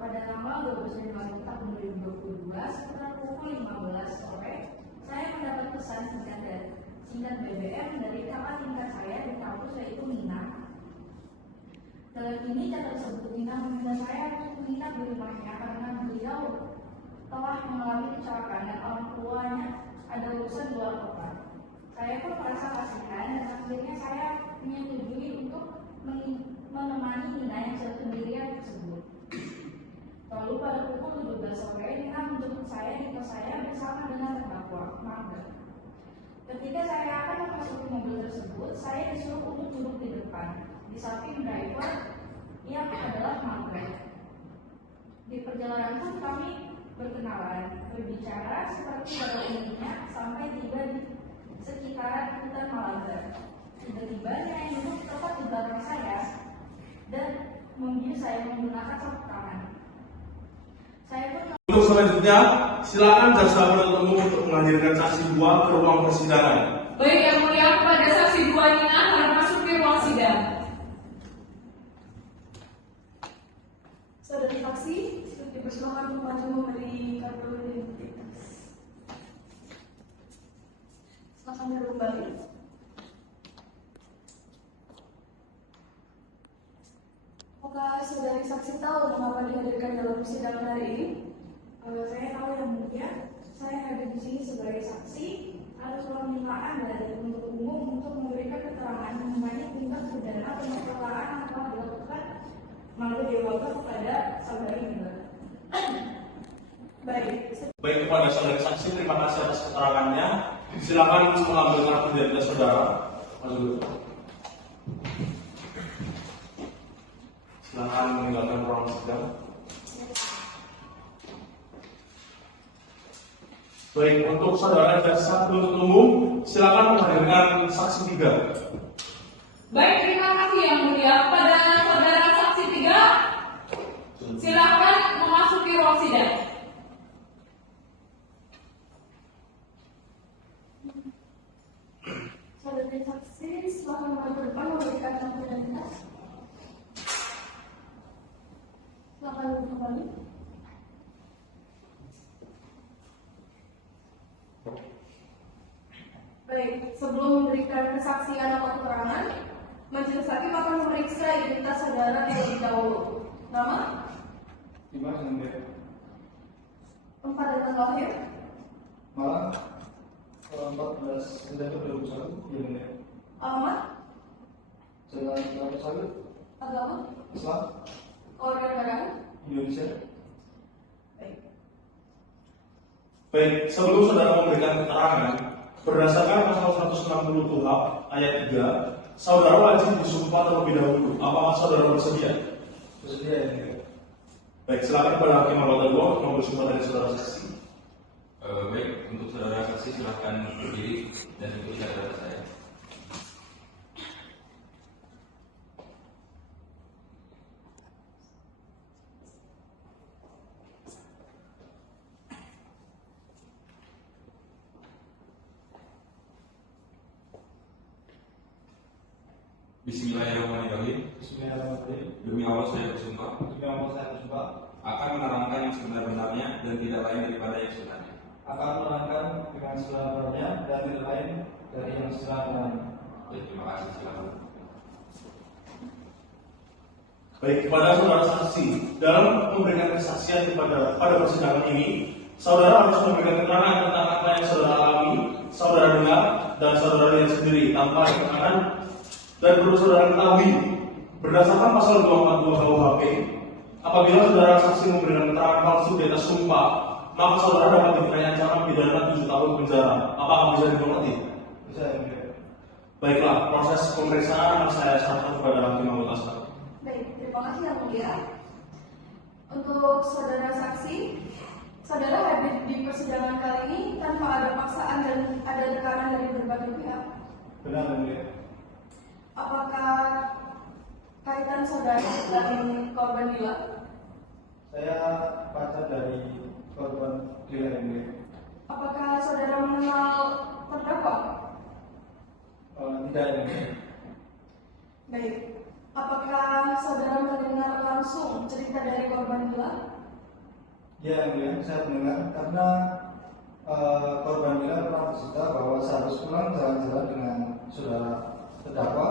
Pada tanggal 12 Januari tahun 2022 sekitar pukul 15 sore, saya mendapat pesan singkat BBM dari kakak tingkat saya di kampus yaitu Nina. Dalam ini catatan tersebut Nina meminta saya untuk menginap di rumahnya karena beliau telah mengalami kecelakaan dan orang tuanya ada urusan di luar kota. Saya pun merasa kasihan dan akhirnya saya menyetujui untuk menemani Nina yang sendirian tersebut. Lalu pada pukul 17 sore, Nina menjemput saya di kos saya bersama dengan terdakwa Magda. Ketika saya akan memasuki mobil tersebut, saya disuruh untuk duduk di depan, di samping driver yang adalah Magda. Di perjalanan pun kami berkenalan, berbicara seperti pada umumnya sampai tiba di sekitaran hutan Malabar. Tiba-tiba Nina yang duduk tepat di belakang saya dan membius saya menggunakan sapu tangan. Untuk selanjutnya, silakan jaksa penuntut umum untuk menghadirkan saksi 2 ke ruang persidangan. Baik yang mulia, kepada saksi 2 Nina akan masuk ke ruang sidang. Saudara saksi, dipersilakan untuk maju memberi kartu identitas. Silakan duduk kembali. Apakah saudari saksi tahu mengapa dihadirkan dalam persidangan hari ini? Saya tahu yang mulia, saya hadir di sini sebagai saksi atas permintaan dari penuntut umum untuk memberikan keterangan mengenai tindak pidana pemerkosaan yang telah dilakukan Magda Dewangga kepada saudari Nina. Baik, kepada saudari saksi, terima kasih atas keterangannya. Silakan mengambil kartu identitas saudara. Maju. Silakan meninggalkan ruang sidang. Baik, untuk saudara jaksa penuntut umum, silakan menghadirkan saksi 3. Baik, terima kasih yang mulia. Kepada saudara saksi 3, silakan memasuki ruang sidang. Saudari saksi, silakan maju ke depan memberikan kartu identitas. Silakan duduk kembali. Baik, sebelum memberikan kesaksian atau keterangan, majelis hakim akan memeriksa identitas saudara terlebih dahulu. Nama? Dimas Hendra. Tempat dan tanggal lahir? Malang 14 Desember 2001 di Indonesia. Alamat? Jalan Kelapa Sawit, Agama? Islam, Kewarganegaraan? Indonesia. Baik, sebelum saudara memberikan keterangan, berdasarkan pasal 160 KUHP ayat 3, saudara wajib disumpah terlebih dahulu. Apakah saudara bersedia? Bersedia ya. Baik, silakan kepada hakim anggota 2 untuk bersumpah dari saudara saksi. Baik, untuk saudara saksi silahkan berdiri dan ikuti kata saya. Bismillahirrahmanirrahim. Bismillahirrahmanirrahim. Demi Allah saya bersumpah Demi Allah saya bersumpah akan menerangkan yang sebenar-benarnya dan tidak lain daripada yang sebenarnya. akan menerangkan dengan sebenarnya dan tidak lain dari yang sebenarnya. Ya, terima kasih, silakan. Baik, kepada saudara saksi, dalam memberikan kesaksian pada persidangan ini, saudara harus memberikan keterangan tentang apa yang saudara alami, saudara dengar, dan saudara lihat sendiri tanpa keterangan dan perlu saudara ketahui berdasarkan pasal 242 KUHP. Apabila saudara saksi memberikan keterangan palsu di atas sumpah, maka saudara dapat dikenai ancaman pidana 7 tahun penjara. Apakah bisa dimengerti? Bisa ya. Baiklah, proses pemeriksaan saya serahkan kepada hakim anggota 1. Baik, terima kasih Yang Mulia. Untuk saudara saksi, saudara hadir di persidangan kali ini tanpa ada paksaan dan ada tekanan dari berbagai pihak. Benar Yang Mulia. Apakah kaitan saudara dan korban Dila? Saya pacar dari korban Dila Yang Mulia. Apakah saudara mengenal terdakwa? Tidak Yang Mulia. Baik. Apakah saudara mendengar langsung cerita dari korban Dila? Ya Yang Mulia, saya mendengar karena korban Dila pernah bercerita bahwa sehabis pulang jalan-jalan dengan saudara terdakwa,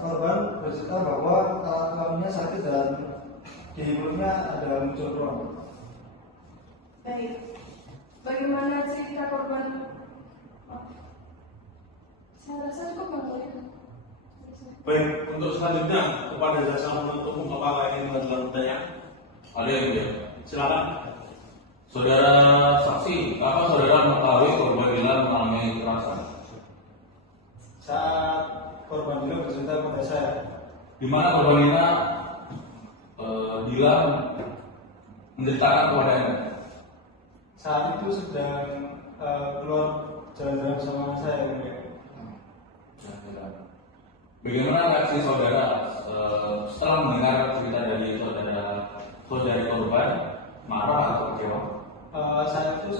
korban bercerita bahwa alat kelaminnya sakit dan di mulutnya ada muncul ruang. Baik. Bagaimana cerita korban? Saya rasa cukup Bang. Baik, untuk selanjutnya kepada jaksa penuntut umum, apakah ingin mengajukan pertanyaan? Ada yang mulia. Silakan. Saudara saksi, apa saudara mengetahui korban Dila mengalami kekerasan? Saat korban Dila bercerita kepada saya, Di mana korban Dila menceritakan kepada Anda? saat itu sedang keluar jalan-jalan bersama saya Yang Mulia. Bagaimana reaksi saudara setelah mendengar cerita dari saudari korban, marah atau kecewa? Saat itu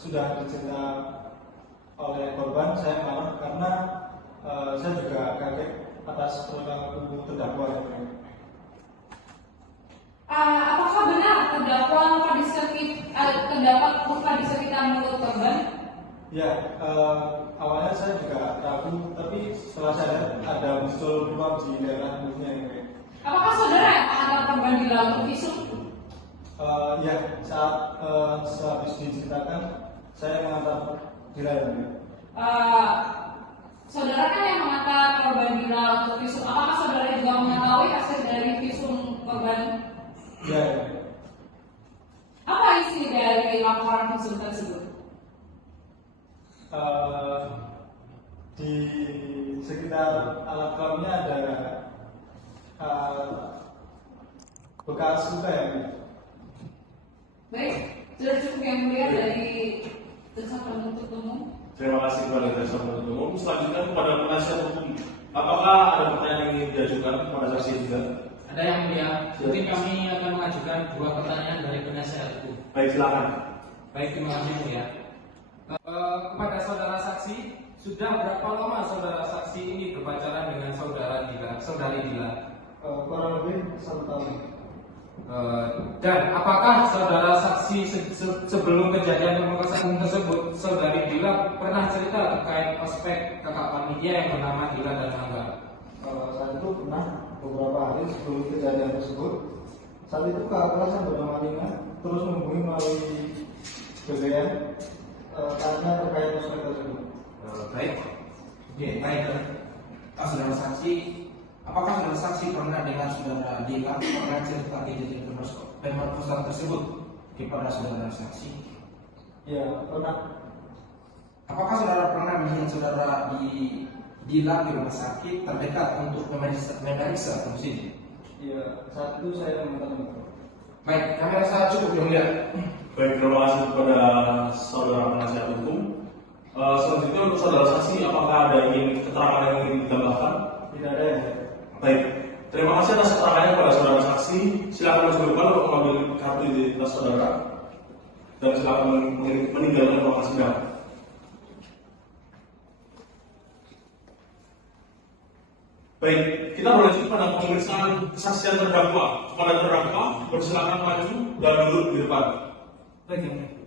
sudah dicerita oleh korban, saya marah karena saya juga kaget atas perilaku terdakwa Yang Mulia. Apakah benar terdapat luka di sekitar mulut korban? Ya, awalnya saya juga ragu, tapi setelah saya ada muncul ruam di daerah mulutnya Yang Mulia. Apakah saudara yang mengantar korban Dila untuk visum? Ya, saat sehabis diceritakan, saya mengantar Dila Yang Mulia. Saudara kan yang mengantar korban Dila untuk visum. Apakah saudara juga mengetahui hasil dari visum korban? Ya, Yang Mulia. Apa isi dari laporan visum tersebut? Di sekitar alat kelaminnya ada bekas luka Yang Mulia. Baik, sudah cukup Yang Mulia dari jaksa penuntut umum. Terima kasih kepada jaksa penuntut umum. Selanjutnya kepada penasihat hukum, apakah ada pertanyaan yang ingin diajukan kepada saksi juga? Ada Yang Mulia, jadi kami akan mengajukan 2 pertanyaan dari penasihat hukum. Baik, silakan. Baik, terima kasih Yang Mulia. Kepada saudara saksi, sudah berapa lama saudara saksi ini berpacaran dengan saudari Dila? Kurang lebih 1 tahun. Dan apakah saudara saksi sebelum kejadian pemerkosaan tersebut, saudari Dila pernah cerita terkait ospek kakak panitia yang bernama Dila dan Angga? Saat itu pernah beberapa hari sebelum kejadian tersebut. Saat itu kakak kelas yang bernama Lina terus menghubungi melalui Sebagian karena terkait usul tersebut. Baik. Oke, baik. Saudara saksi, apakah saudara saksi pernah dengan saudara Dila mengenai cerita kejadian pemerkosaan tersebut kepada saudara saksi? Ya, pernah. Apakah saudara pernah melihat saudara Dila di rumah sakit terdekat untuk memeriksa kondisi? Ya, satu saya menemukan. Baik, kami rasa cukup yang mulia. Baik, terima kasih kepada saudara penasihat hukum. Selanjutnya untuk saudara saksi, apakah ada keterangan yang ingin ditambahkan? Tidak ada ya. Baik, terima kasih atas keterangannya kepada saudara saksi. Silakan masuk depan untuk mengambil kartu identitas saudara dan silakan meninggalkan ruangan sidang. Baik, kita berlanjut pada pemeriksaan kesaksian terdakwa. Kepada terdakwa, bersilakan maju dan duduk di depan. Baik, yang mulia.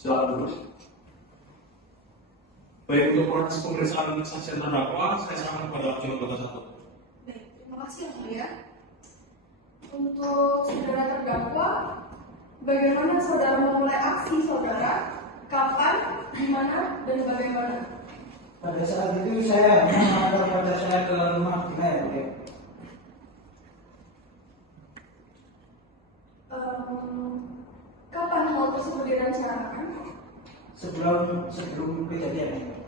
Silakan duduk. Baik, untuk proses pemeriksaan kesaksian terdakwa, saya serahkan kepada hakim anggota 1. Baik, terima kasih yang mulia. Untuk saudara terdakwa, bagaimana saudara memulai aksi saudara? Kapan, di mana, dan bagaimana? Pada saat itu saya mengantar pada saya ke rumah Tina ya, Oke. Kapan hal tersebut direncanakan? Sebelum kejadian ini.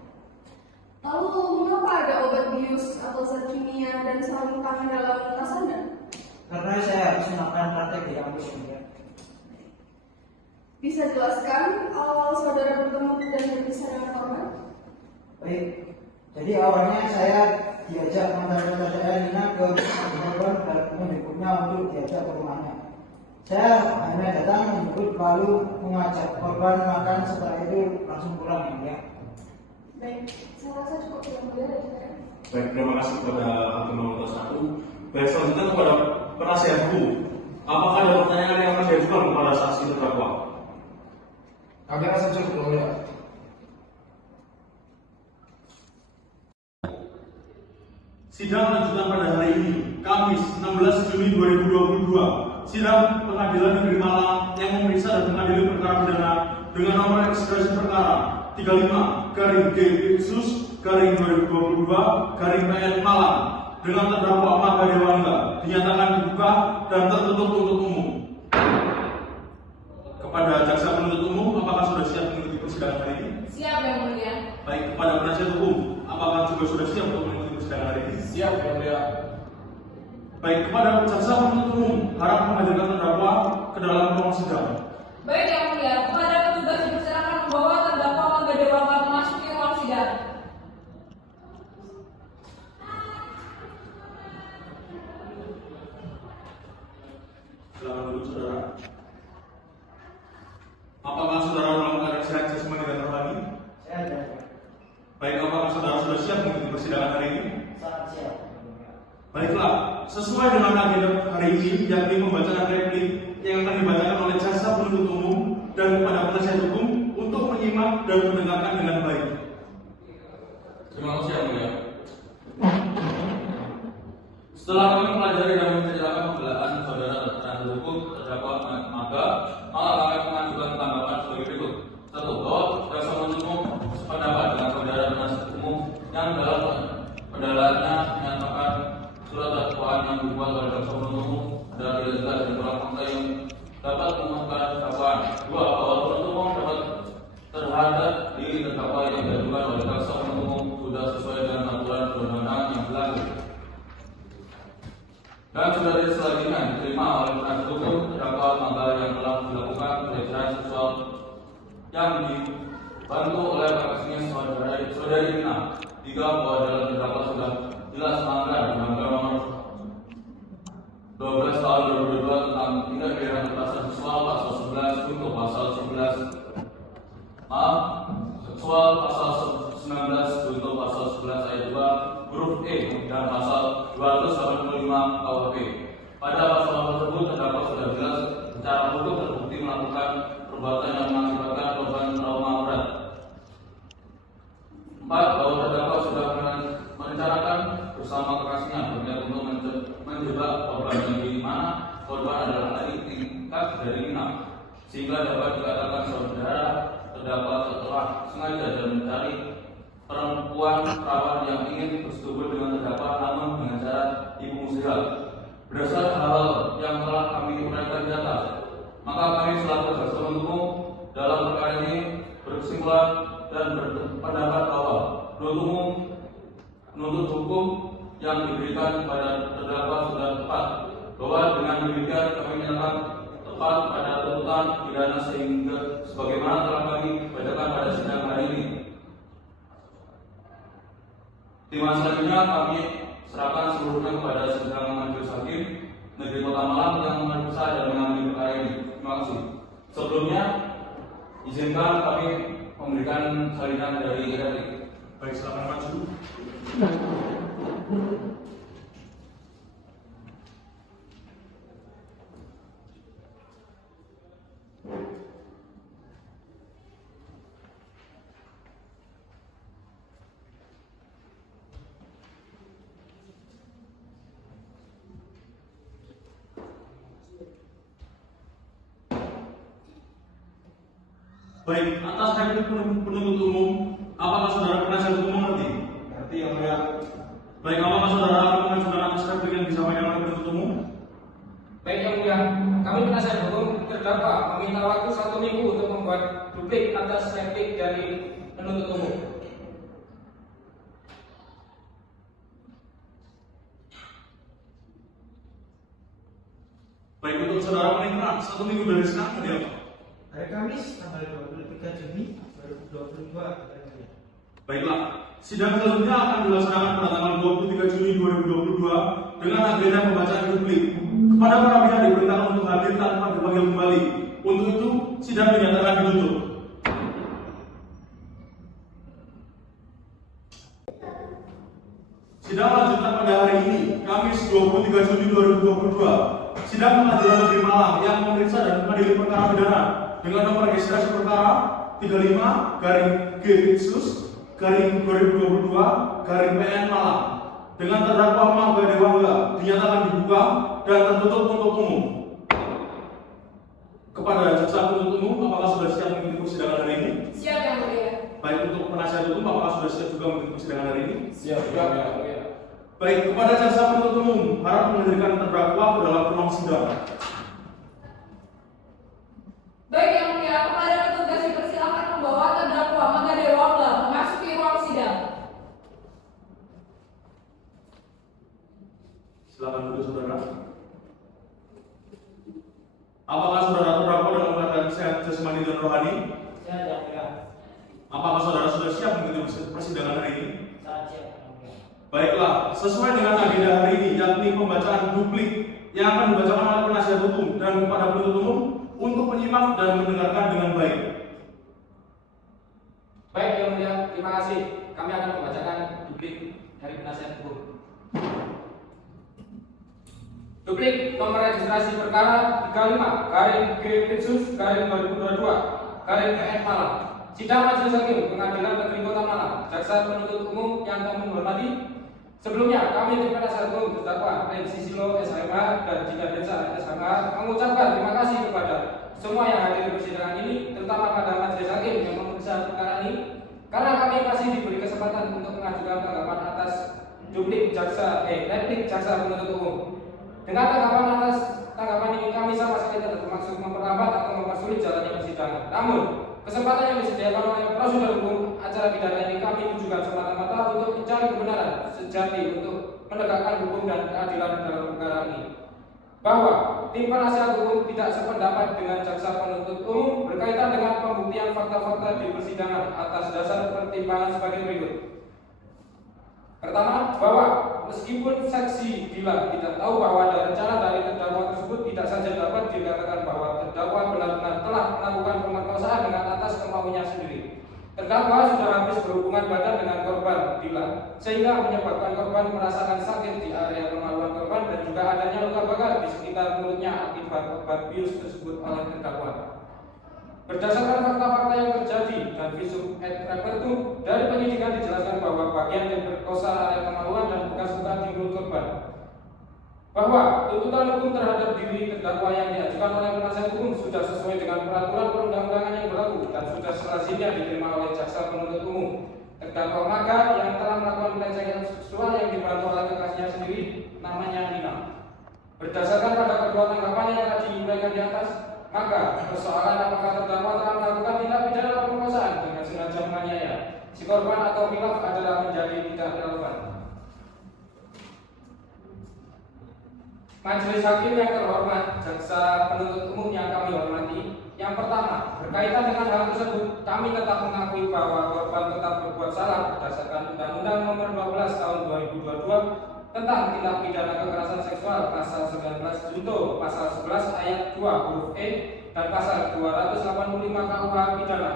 Lalu mengapa ada obat bius atau zat kimia dan sarung tangan dalam tas Anda? Karena saya harus melakukan praktek di kampus ya. Bisa jelaskan awal saudara bertemu dan berpisah dengan korban? Baik, jadi awalnya saya diajak mantan saya Nina ke korban dan menjemputnya untuk diajak ke rumahnya. Saya hanya datang menjemput lalu mengajak korban makan, setelah itu langsung pulang ya. Baik, saya rasa cukup yang mulia dari saya. Baik, terima kasih kepada hakim anggota 1. Baik, selanjutnya kepada penasihat hukum. Apakah ada pertanyaan yang akan diajukan kepada saksi terdakwa? Kami rasa cukup yang mulia. Sidang lanjutan pada hari ini, Kamis 16 Juni 2022. Sidang Pengadilan Negeri Malang yang memeriksa dan mengadili perkara pidana dengan nomor ekspresi perkara 35/G/2022/PN Malang dengan terdakwa Maga Dewangga dinyatakan dibuka dan tertutup untuk umum. Kepada jaksa penuntut umum, apakah sudah siap mengikuti persidangan hari ini? Siap yang mulia. Baik, kepada penasihat hukum, apakah juga sudah siap untuk mengikuti persidangan hari ini? Siap yang mulia. Baik, kepada jaksa penuntut umum, harap menghadirkan terdakwa ke dalam ruang sidang. Baik yang mulia, kepada petugas dipersilakan membawa terdakwa Maga Dewangga memasuki ruang sidang. Silakan duduk, saudara. Apakah saudara melakukan istirahat jasmani dan rohani? Saya ada. Baik, apakah saudara sudah siap mengikuti persidangan hari ini? Sangat siap. Baiklah, sesuai dengan agenda hari ini, yakni pembacaan replik yang akan dibacakan oleh jaksa penuntut umum dan kepada penasihat hukum untuk menyimak dan mendengarkan dengan baik. Terima kasih yang mulia. Setelah kami mempelajari dan menceritakan pembelaan saudara dan penasihat hukum terdakwa Maga, maka kami mengajukan tanggapan sebagai berikut. 1. Bahwa jaksa penuntut umum sependapat dengan saudara dan penasihat umum yang dalam pendalaannya menyatakan surat dakwaan yang dibuat oleh jaksa penuntut umum adalah tidak jelas dan kurang fakta yang dapat memuaskan dakwaan. 2. Bahwa penuntut umum dapat terhadap diri terdakwa yang diajukan oleh jaksa penuntut umum sudah sesuai dengan aturan perundangan yang berlaku. Dan sudah selanjutnya diterima oleh penasihat hukum terdakwa Maga yang telah dilakukan pelecehan seksual yang dibantu oleh kakaknya saudari Nina. 3. Bahwa dalam terdakwa sudah jelas melanggar Undang-Undang Nomor 12 Tahun 2022 tentang tindak pidana kekerasan seksual pasal 11 untuk pasal 11 seksual pasal 19 untuk pasal 11 ayat 2 huruf E dan pasal 285 KUHP. Pada pasal tersebut terdakwa sudah jelas secara hukum terbukti melakukan perbuatan yang mengakibatkan korban trauma berat. 4. Bahwa terdakwa sudah merencanakan bersama kekasihnya berniat untuk menjebak korban yang di mana korban adalah adik sehingga dapat dikatakan saudara terdakwa telah sengaja dan mencari perempuan perawan yang ingin bersetubuh dengan terdakwa namun dengan cara tipu muslihat. Berdasar hal yang telah kami uraikan di atas, maka kami selaku jaksa penuntut umum dalam perkara ini berkesimpulan dan berpendapat bahwa penuntut hukum yang diberikan kepada terdakwa sudah tepat, bahwa dengan demikian kami menyatakan tepat pada tuntutan pidana sehingga sebagaimana telah kami bacakan pada sidang hari ini. Timbangan selanjutnya kami serahkan seluruhnya kepada sidang majelis hakim negeri Kota Malang yang memeriksa dan mengambil perkara ini. Terima kasih. Sebelumnya izinkan kami memberikan salinan dari replik. Baik, silakan maju. Baik, atas replik penuntut umum, apakah saudara penasihat hukum mengerti? Berarti yang mulia. Baik, apakah saudara akan mengajukan atas replik yang disampaikan oleh penuntut umum? Baik yang mulia, kami penasihat hukum terdakwa meminta waktu 1 minggu untuk membuat duplik atas replik dari penuntut umum. Baik, untuk saudara meminta 1 minggu dari sekarang tadi apa? Hari Kamis tanggal 23 Juni 2022. Baiklah, sidang selanjutnya akan dilaksanakan pada tanggal 23 Juni 2022 dengan agenda pembacaan publik. Kepada para pihak diperintahkan untuk hadir tanpa dipanggil kembali. Untuk itu, sidang dinyatakan ditutup. Sidang lanjutan pada hari ini, Kamis 23 Juni 2022. Sidang Pengadilan Negeri Malang yang memeriksa dan mengadili perkara pidana dengan nomor registrasi perkara 35-2022-PN Malang dengan terdakwa Mangga Dewangga dinyatakan dibuka dan tertutup untuk umum. Kepada jaksa penuntut umum, apakah sudah siap mengikuti persidangan hari ini? Siap yang mulia. Baik, untuk penasihat hukum, apakah sudah siap juga mengikuti persidangan hari ini? Siap yang mulia. Baik, kepada jaksa penuntut umum, harap menghadirkan terdakwa ke dalam ruang sidang. Baik yang mulia, kepada petugas dipersilakan membawa terdakwa Mangga Dewangga memasuki ruang sidang. Silakan duduk saudara. Apakah saudara terdakwa dalam keadaan sehat jasmani dan rohani? Siap yang mulia. Apakah saudara sudah siap mengikuti persidangan hari ini? Siap yang mulia. Baiklah, sesuai dengan agenda hari ini, yakni pembacaan duplik yang akan dibacakan oleh penasihat hukum dan kepada penuntut umum untuk menyimak dan mendengarkan dengan baik. Baik yang mulia, terima kasih. Kami akan membacakan duplik dari penasihat hukum. Duplik nomor registrasi perkara 35-G-2022-PN Malang. Sidang Majelis Hakim Pengadilan Negeri Kota Malang. Jaksa penuntut umum yang kami hormati. Sebelumnya kami dari penasihat hukum terdakwa Rensi Silo SHMH dan Jika Densa SHMH mengucapkan terima kasih kepada semua yang hadir di persidangan ini, terutama pada Majelis Hakim yang memeriksa perkara ini, karena kami masih diberi kesempatan untuk mengajukan tanggapan atas replik jaksa penuntut umum. Dengan tanggapan ini kami sama sekali tidak bermaksud memperlambat atau mempersulit jalannya persidangan. Namun, kesempatan yang disediakan oleh prosedur hukum acara pidana ini kami tujukan semata-mata untuk mencari kebenaran sejati untuk menegakkan hukum dan keadilan dalam perkara ini. Bahwa tim penasihat hukum tidak sependapat dengan jaksa penuntut umum berkaitan dengan pembuktian fakta-fakta di persidangan atas dasar pertimbangan sebagai berikut. Pertama, bahwa meskipun saksi Dila tidak tahu bahwa ada rencana dari terdakwa tersebut, tidak saja dapat dikatakan bahwa terdakwa benar-benar telah melakukan pemerkosaan dengan atas kemauannya sendiri. Terdakwa sudah habis berhubungan badan dengan korban Dila, sehingga menyebabkan korban merasakan sakit di area kemaluan korban dan juga adanya luka bakar di sekitar mulutnya akibat obat bius tersebut oleh terdakwa. Berdasarkan fakta-fakta yang terjadi dan visum et repertum dari penyidikan dijelaskan bahwa bagian yang berkosa area kemaluan dan bekas luka di mulut korban. bahwa tuntutan hukum terhadap diri terdakwa yang diajukan oleh penasihat hukum sudah sesuai dengan peraturan perundang-undangan yang berlaku dan sudah selesainya diterima oleh jaksa penuntut umum. Terdakwa Maga yang telah melakukan pelecehan seksual yang dibantu oleh kekasihnya sendiri, namanya Nina. Berdasarkan pada kedua tanggapan yang telah diuraikan di atas, maka persoalan apakah terdakwa telah melakukan tindak pidana pemerkosaan dengan sengaja menganiaya si korban atau khilaf adalah menjadi tidak relevan. Majelis hakim yang terhormat, jaksa penuntut umum yang kami hormati, yang pertama, berkaitan dengan hal tersebut, kami tetap mengakui bahwa korban tetap berbuat salah berdasarkan Undang-Undang Nomor 12 Tahun 2022 tentang tindak pidana kekerasan seksual pasal 19 junto pasal 11 ayat 2 huruf E dan pasal 285 KUH pidana.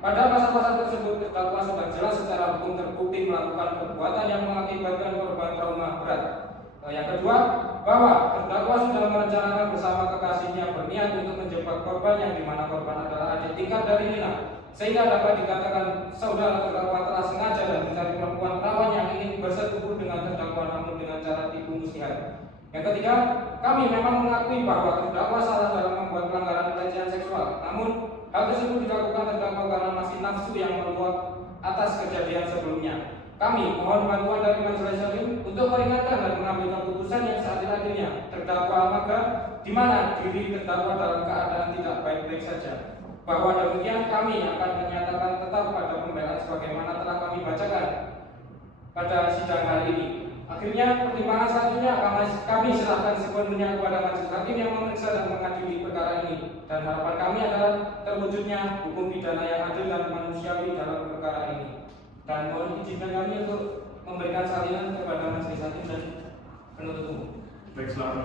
Pada pasal-pasal tersebut, terdakwa sudah jelas secara hukum terbukti melakukan perbuatan yang mengakibatkan korban trauma berat. Yang kedua, bahwa terdakwa sudah merencanakan bersama kekasihnya berniat untuk menjebak korban yang dimana korban adalah adik tingkat dari Nina, sehingga dapat dikatakan saudara terdakwa telah sengaja dan mencari perempuan perawan yang ingin bersetubuh dengan terdakwa namun dengan cara tipu muslihat. Yang ketiga, kami memang mengakui bahwa terdakwa salah dalam membuat pelanggaran pelecehan seksual, namun hal tersebut dilakukan terdakwa karena masih nafsu yang meluap atas kejadian sebelumnya. Kami mohon bantuan dari majelis hakim untuk meringankan dan mengambil keputusan yang seadil-adilnya terdakwa Maga, di mana diri terdakwa dalam keadaan tidak baik-baik saja. Bahwa demikian kami akan menyatakan tetap pada pembelaan sebagaimana telah kami bacakan pada sidang hari ini. Akhirnya pertimbangan selanjutnya kami serahkan sepenuhnya kepada majelis hakim yang memeriksa dan mengadili perkara ini, dan harapan kami adalah terwujudnya hukum pidana yang adil dan manusiawi dalam perkara ini. Dan mohon izinkan kami untuk memberikan salinan kepada majelis hakim dan penuntut umum. Baik, silakan.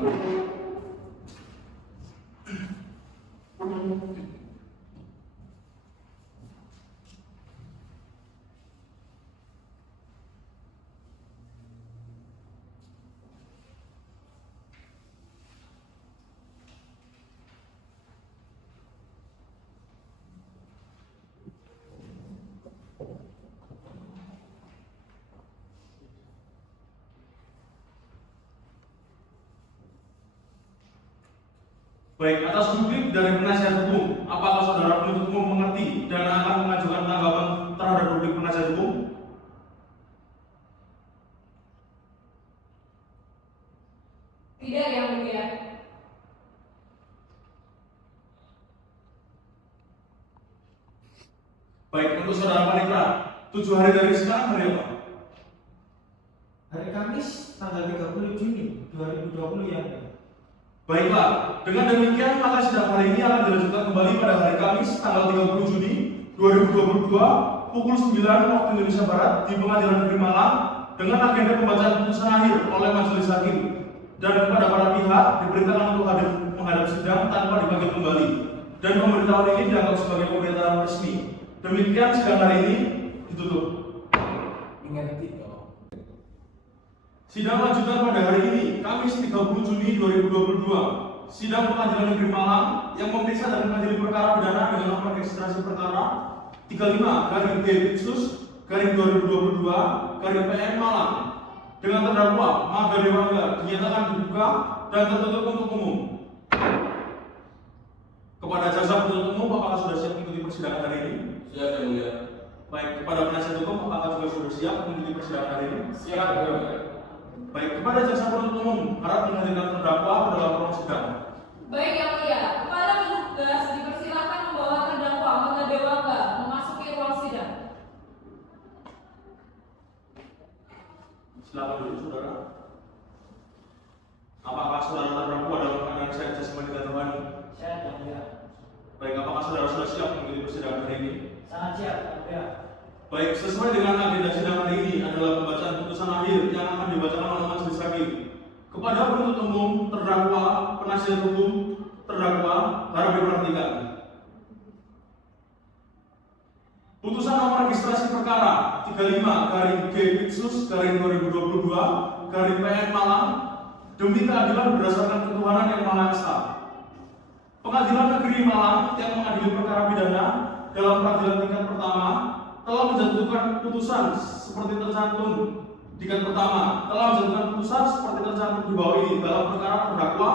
Baik, atas duduk dari penasihat hukum, apakah saudara penuntut umum mengerti dan akan mengajukan tanggapan terhadap duduk penasihat hukum? Tidak, yang mulia. Baik, untuk saudara Panitra, 7 hari dari sekarang hari apa? Hari Kamis tanggal 30 Juni 2020 ya. Baiklah, dengan demikian maka sidang hari ini akan dilanjutkan kembali pada hari Kamis tanggal 30 Juni 2022 pukul 9 waktu Indonesia Barat di Pengadilan Negeri Malang dengan agenda pembacaan putusan akhir oleh majelis hakim, dan kepada para pihak diperintahkan untuk hadir menghadap sidang tanpa dipanggil kembali, dan pemberitahuan ini dianggap sebagai pemberitahuan resmi. Demikian sidang hari ini ditutup. Sidang lanjutan pada hari ini, Kamis 30 Juni 2022. Sidang Pengadilan Negeri Malang yang memeriksa dan mengadili perkara pidana dengan nomor registrasi perkara 35/D/2022/PN Malang dengan terdakwa Maga Dewangga dinyatakan dibuka dan tertutup untuk umum. Kepada jaksa penuntut umum, apakah sudah siap mengikuti persidangan hari ini? Siap, yang mulia. Baik, kepada penasihat hukum, apakah juga sudah siap mengikuti persidangan hari ini? Siap, yang mulia. Baik, kepada jaksa penuntut umum, harap menghadirkan terdakwa dalam ruang sidang. Baik, yang mulia. Kepada petugas dipersilakan membawa terdakwa Maga Dewangga memasuki ruang sidang. Silakan dulu, saudara. Apakah saudara terdakwa dalam keadaan sehat jasmani dan rohani? Siap, yang mulia. Baik, apakah saudara sudah siap mengikuti persidangan hari ini? Sangat siap, yang mulia. Baik, sesuai dengan agenda sidang hari ini adalah pembacaan putusan akhir yang akan dibacakan oleh majelis hakim. Kepada penuntut umum, terdakwa, penasihat hukum, terdakwa, harap diperhatikan. Putusan nomor registrasi perkara 35/G/2022/PN Malang demi keadilan berdasarkan ketuhanan yang Maha Esa. Pengadilan Negeri Malang yang mengadili perkara pidana dalam peradilan tingkat pertama telah menjatuhkan putusan seperti tercantum. Tingkat pertama telah menjatuhkan putusan seperti tercantum tercantum di bawah ini dalam perkara terdakwa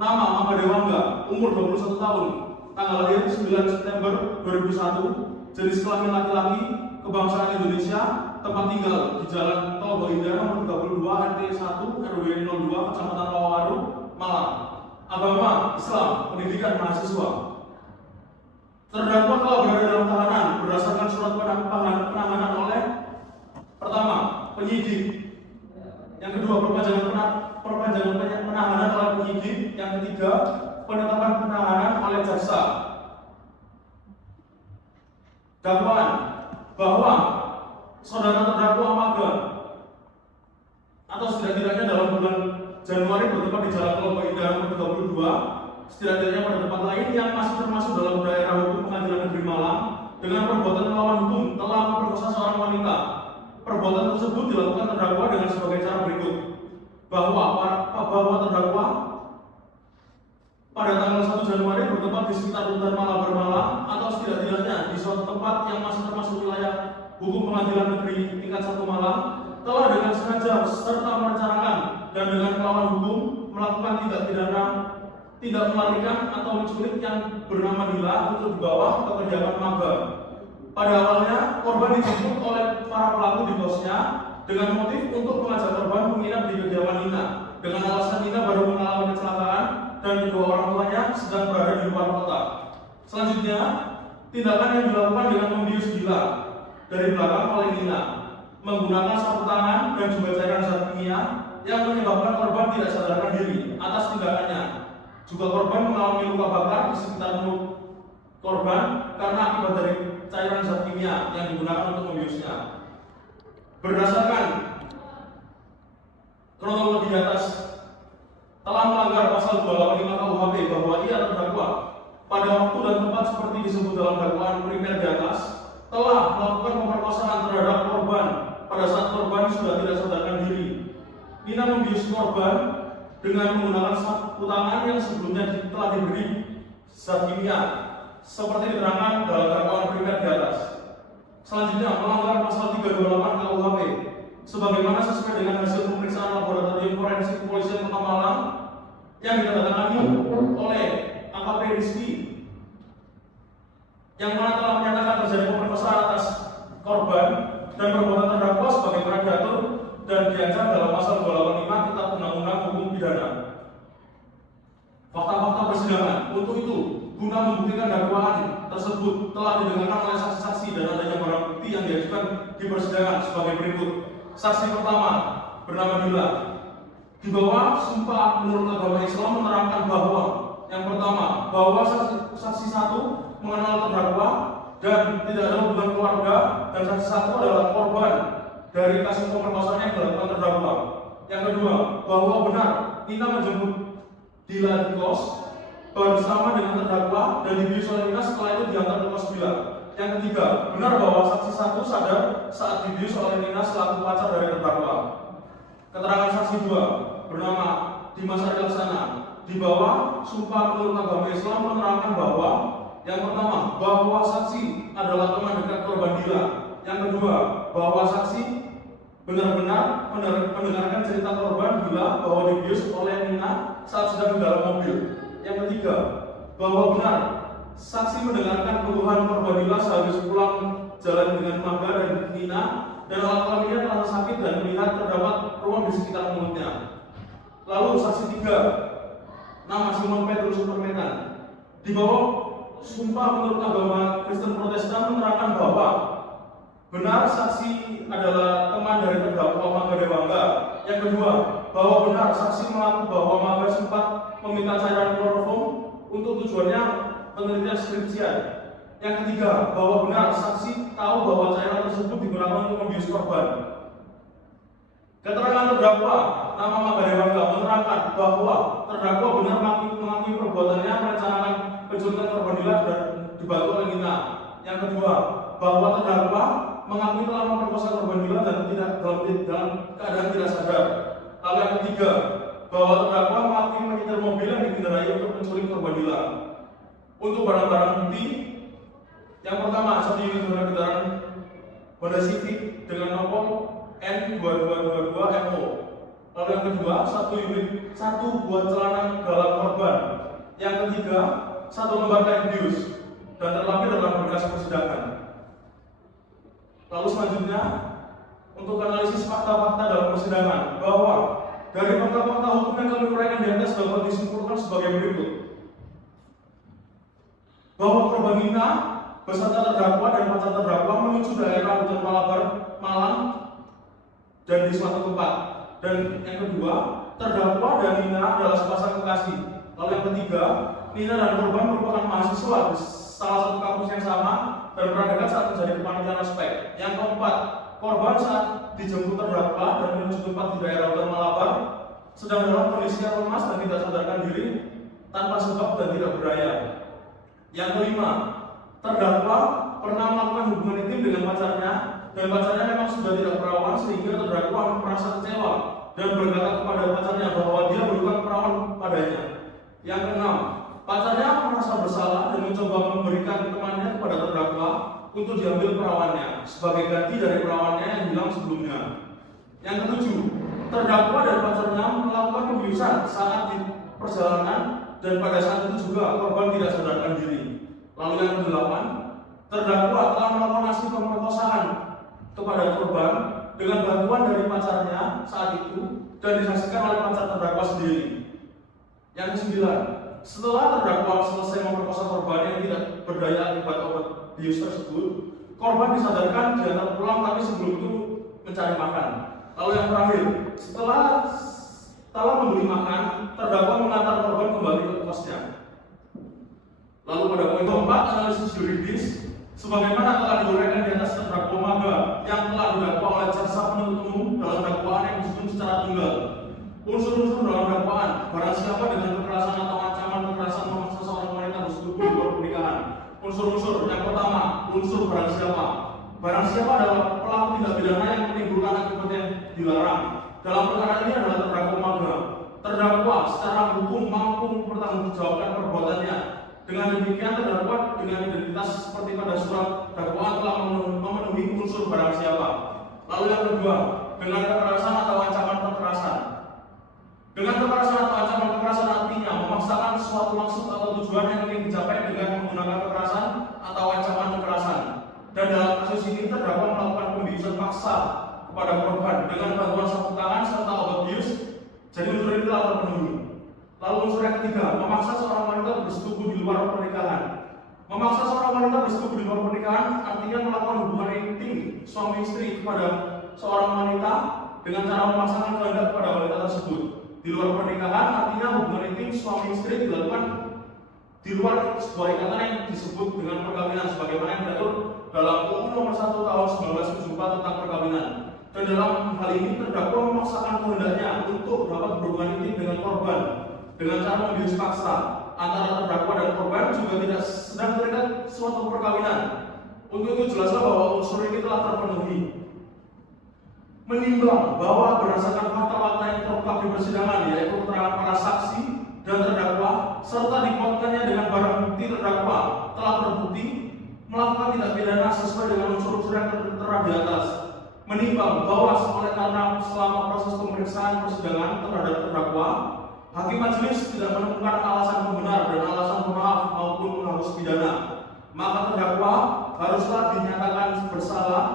nama Mangga Dewangga, umur 21 tahun, tanggal lahir 9 September 2001, jenis kelamin laki-laki, kebangsaan Indonesia, tempat tinggal di Jalan Tol Indah nomor 32 RT 1 RW 02 Kecamatan Rawawaru, Malang. Agama Islam, pendidikan mahasiswa. Terdakwa telah berada dalam tahanan berdasarkan surat penahanan oleh pertama, penyidik. Yang kedua, perpanjangan penahanan oleh penyidik. Yang ketiga, penetapan penahanan oleh jaksa. Dakwaan bahwa saudara terdakwa Mangga atau setidak-tidaknya dalam bulan Januari bertempat di Jalan Tol Indah nomor 32, setidaknya pada tempat lain yang masih termasuk dalam daerah hukum Pengadilan Negeri Malang dengan perbuatan melawan hukum telah memperkosa seorang wanita. Perbuatan tersebut dilakukan terdakwa dengan sebagai cara berikut: bahwa terdakwa pada tanggal 1 Januari bertempat di sekitar Rutan Malabar Malang atau setidak-tidaknya di suatu tempat yang masih termasuk wilayah hukum Pengadilan Negeri tingkat 1 Malang telah dengan sengaja serta merencanakan dan dengan melawan hukum melakukan tindak pidana tidak melarikan atau menculik yang bernama Dila untuk dibawa ke kediaman Mangga. Pada awalnya korban dijemput oleh para pelaku di kosnya dengan motif untuk mengajak korban menginap di kediaman Nina dengan alasan Nina baru mengalami kecelakaan dan kedua orang tuanya sedang berada di luar kota. Selanjutnya, tindakan yang dilakukan dengan membius Dila dari belakang oleh Nina menggunakan sapu tangan dan juga cairan zat kimia yang menyebabkan korban tidak sadarkan diri atas tindakannya. Juga korban mengalami luka bakar di sekitar mulut korban karena akibat dari cairan zat kimia yang digunakan untuk membiusnya. Berdasarkan kronologi di atas, telah melanggar pasal 285 KUHP bahwa ia terdakwa pada waktu dan tempat seperti disebut dalam dakwaan primer di atas telah melakukan pemerkosaan terhadap korban pada saat korban sudah tidak sadarkan diri. Nina membius korban dengan menggunakan sapu tangan yang sebelumnya telah diberi zat kimia seperti diterangkan dalam dakwaan primer di atas. Selanjutnya, melanggar pasal 328 KUHP sebagaimana sesuai dengan hasil pemeriksaan laboratorium forensik kepolisian Kota Malang yang ditandatangani oleh AKP Rizky yang mana telah menyatakan terjadi pemerkosaan atas korban dan perbuatan terdakwa sebagaimana diatur dan diancam dalam pasal 285 Kitab Undang-Undang Hukum Pidana. Fakta-fakta persidangan. Untuk itu, guna membuktikan dakwaan tersebut telah didengarkan oleh saksi-saksi dan adanya barang bukti yang diajukan di persidangan sebagai berikut. Saksi pertama bernama Dila. Di bawah sumpah menurut agama Islam menerangkan bahwa yang pertama, bahwa saksi satu mengenal terdakwa dan tidak ada hubungan keluarga, dan saksi satu adalah korban dari kasus pemerkosaan yang dilakukan terdakwa. Yang kedua, bahwa benar Nina menjemput Dila di kos bersama dengan terdakwa dan dibius oleh Nina setelah itu diantar ke kos Dila. Yang ketiga, benar bahwa saksi satu sadar saat dibius oleh Nina selaku pacar dari terdakwa. Keterangan saksi dua bernama Dimas Arilaksana. Di bawah sumpah menurut agama Islam menerangkan bahwa yang pertama, bahwa saksi adalah teman dekat korban Dila. Yang kedua, bahwa saksi benar-benar mendengarkan cerita korban Dila bahwa dibius oleh Nina saat sedang di dalam mobil. Yang ketiga, bahwa benar saksi mendengarkan keluhan korban Dila sehabis pulang jalan dengan Mangga dan Nina dan alat kelaminnya terasa sakit dan melihat terdapat ruang di sekitar mulutnya. Lalu saksi tiga, nama Simon Petrus Supermetan. Di bawah sumpah menurut agama Kristen Protestan menerangkan bahwa benar saksi adalah teman dari terdakwa Mangga Dewangga. Yang kedua, bahwa benar saksi mengaku bahwa Mangga sempat meminta cairan kloroform untuk tujuannya penelitian skripsian. Yang ketiga, bahwa benar saksi tahu bahwa cairan tersebut digunakan untuk membius korban. Keterangan terdakwa nama Mangga Dewangga menerangkan bahwa terdakwa benar mengakui perbuatannya merencanakan penculikan korban Dila dan dibantu oleh Nina. Yang kedua, bahwa terdakwa mengakui telah memperkosa korban Dila dan tidak dalam keadaan tidak sadar. Lalu yang ketiga, bahwa terdakwa mengakui menyetir mobil yang dikendarai untuk menculik korban Dila. Untuk barang-barang bukti, yang pertama satu unit kendaraan Honda Civic dengan nomor N2222MO Lalu yang kedua, 1 buah celana dalam korban. Yang ketiga, 1 lembar kain bius dan terlampir dalam berkas persidangan. Lalu selanjutnya, untuk analisis fakta-fakta dalam persidangan, bahwa dari fakta-fakta hukum yang kami uraikan di atas dapat disimpulkan sebagai berikut: bahwa korban Nina beserta terdakwa dan pacar terdakwa menuju daerah Hutan Malabar, Malang, dan di suatu tempat. Dan yang kedua, terdakwa dan Nina adalah sepasang kekasih. Lalu yang ketiga, Nina dan korban merupakan mahasiswa di salah satu kampus yang sama dan pernah dekat saat menjadi kepanitiaan ospek. Yang keempat, korban saat dijemput terdakwa dan menuju tempat di daerah Hutan Malabar sedang dalam kondisi yang lemas dan tidak sadarkan diri tanpa sebab dan tidak berdaya. Yang kelima, terdakwa pernah melakukan hubungan intim dengan pacarnya dan pacarnya memang sudah tidak perawan sehingga terdakwa merasa kecewa dan berkata kepada pacarnya bahwa dia bukan perawan padanya. Yang keenam, pacarnya merasa bersalah dan mencoba memberikan temannya kepada terdakwa untuk diambil perawannya sebagai ganti dari perawannya yang hilang sebelumnya. Yang ketujuh, terdakwa dan pacarnya melakukan pembiusan saat di perjalanan dan pada saat itu juga korban tidak sadarkan diri. Lalu yang kedelapan, terdakwa telah melakukan aksi pemerkosaan kepada korban dengan bantuan dari pacarnya saat itu dan disaksikan oleh pacar terdakwa sendiri. Yang kesembilan, setelah terdakwa selesai memperkosa korban yang tidak berdaya akibat obat bius tersebut, korban disadarkan diantar pulang tapi sebelum itu mencari makan. Lalu yang terakhir, setelah membeli makan, terdakwa mengantar korban kembali ke kosnya. Lalu pada poin keempat, analisis juridis, sebagaimana telah diuraikan di atas, terdakwa Maga yang telah didakwa oleh jaksa penuntut umum dalam dakwaan yang disusun secara tunggal. Unsur-unsur dalam dakwaan, barang siapa dengan kekerasan atau ancaman kekerasan memaksa seorang wanita bersetubuh di luar pernikahan. Unsur-unsur yang pertama, unsur barang siapa. Barang siapa adalah pelaku tindak pidana yang menimbulkan akibat yang dilarang. Dalam perkara ini adalah terdakwa Maga. Terdakwa secara hukum mampu mempertanggungjawabkan perbuatannya. Dengan demikian, terdakwa dengan identitas seperti pada surat dakwaan telah memenuhi unsur barang siapa. Lalu yang kedua, dengan kekerasan atau ancaman kekerasan. Dengan kekerasan atau ancaman kekerasan artinya memaksakan suatu maksud atau tujuan yang ingin dicapai dengan menggunakan kekerasan atau ancaman kekerasan. Dan dalam kasus ini terdakwa melakukan pembiusan paksa kepada korban dengan bantuan sapu tangan serta obat bius. Jadi unsur ini telah terpenuhi. Lalu unsur yang ketiga, memaksa seorang wanita bersetubuh di luar pernikahan. Memaksa seorang wanita bersetubuh di luar pernikahan artinya melakukan hubungan intim suami istri kepada seorang wanita dengan cara memaksakan kehendak kepada wanita tersebut. Di luar pernikahan artinya hubungan intim suami istri dilakukan di luar sebuah ikatan yang disebut dengan perkawinan sebagaimana yang diatur dalam UU Nomor 1 Tahun 1974 tentang perkawinan. Dan dalam hal ini terdakwa memaksakan kehendaknya untuk dapat berhubungan intim dengan korban dengan cara membius paksa. Antara terdakwa dan korban juga tidak sedang terikat suatu perkawinan. Untuk itu jelaslah bahwa unsur ini telah terpenuhi. Menimbang bahwa berdasarkan fakta-fakta yang terungkap di persidangan, yaitu keterangan para saksi dan terdakwa serta dikuatkannya dengan barang bukti, terdakwa telah terbukti melakukan tindak pidana sesuai dengan unsur-unsur yang tertera di atas. Menimbang bahwa oleh karena selama proses pemeriksaan persidangan terhadap terdakwa, hakim majelis tidak menemukan alasan pembenar dan alasan pemaaf maupun menghapus pidana, maka terdakwa haruslah dinyatakan bersalah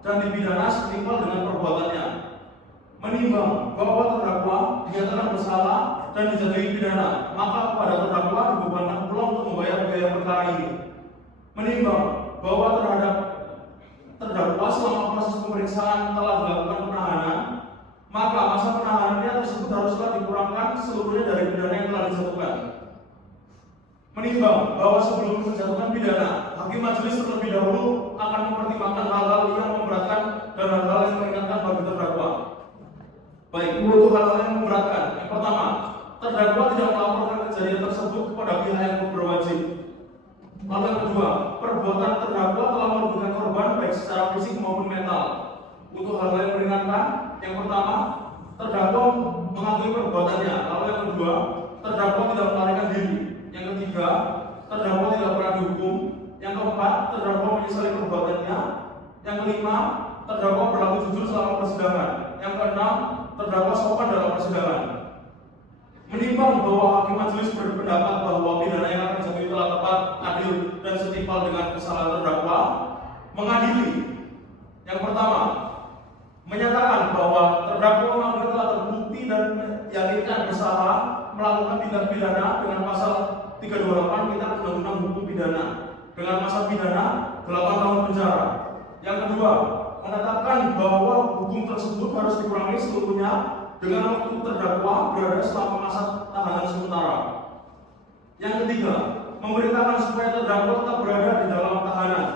dan dipidana setimpal dengan perbuatannya. Menimbang bahwa terdakwa dinyatakan bersalah dan dijatuhi pidana, maka kepada terdakwa dibebankan pula untuk membayar biaya perkara ini. Menimbang bahwa terhadap terdakwa selama proses pemeriksaan telah dilakukan penahanan, maka masa penahanannya tersebut haruslah dikurangkan seluruhnya dari pidana yang telah dijatuhkan. Menimbang bahwa sebelum menjatuhkan pidana, hakim majelis terlebih dahulu akan mempertimbangkan hal-hal yang memberatkan dan hal-hal yang meringankan bagi terdakwa. Baik, untuk hal-hal yang memberatkan, yang pertama, terdakwa tidak melaporkan kejadian tersebut kepada pihak yang berwajib. Lalu yang kedua, perbuatan terdakwa telah merugikan korban baik secara fisik maupun mental. Untuk hal-hal yang meringankan, yang pertama, terdakwa mengakui perbuatannya. Lalu yang kedua, terdakwa tidak melarikan diri. Yang ketiga, terdakwa tidak pernah dihukum. Yang keempat, terdakwa menyesali perbuatannya. Yang kelima, terdakwa berlaku jujur selama persidangan. Yang keenam, terdakwa sopan dalam persidangan. Menimbang bahwa hakim majelis berpendapat bahwa pidana yang akan dijatuhi telah tepat, adil, dan setimpal dengan kesalahan terdakwa, mengadili. Yang pertama, menyatakan bahwa terdakwa Magdir telah terbukti dan meyakinkan bersalah melakukan tindak pidana dengan pasal 328 Kitab Undang-Undang Hukum Pidana dengan masa pidana 8 tahun penjara. Yang kedua, menetapkan bahwa hukum tersebut harus dikurangi seluruhnya dengan waktu terdakwa berada selama masa tahanan sementara. Yang ketiga, memerintahkan supaya terdakwa tetap berada di dalam tahanan.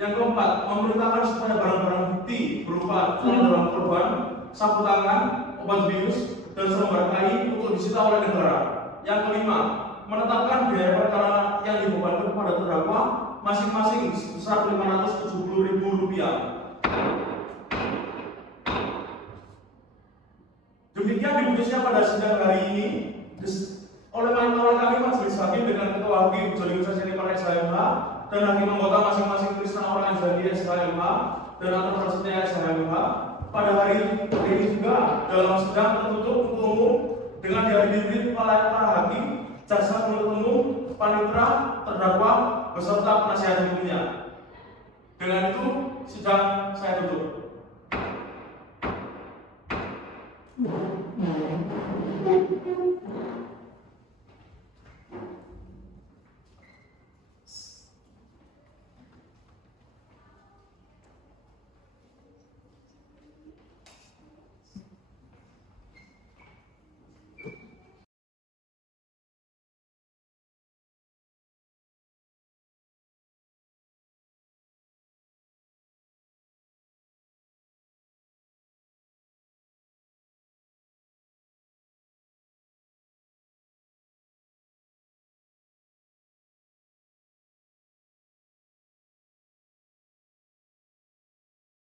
Yang keempat, memerintahkan supaya barang-barang bukti berupa celana dalam korban, sapu tangan, obat bius, dan selembar kain untuk disita oleh negara. Yang kelima, menetapkan biaya perkara yang dibebankan kepada terdakwa masing-masing sebesar Rp570.000. Demikian diputusnya pada sidang hari ini oleh kami majelis hakim dengan ketua hakim Joni Musasiani Para SHMH dan hakim anggota masing-masing Krisna Orang Azadi SHMH dan Atur Prasetya SHMH pada hari ini juga dalam sidang tertutup untuk umum dengan dihadiri para hakim, jaksa penuntut umum, panitera, terdakwa beserta penasihat hukumnya. Dengan itu sidang saya tutup.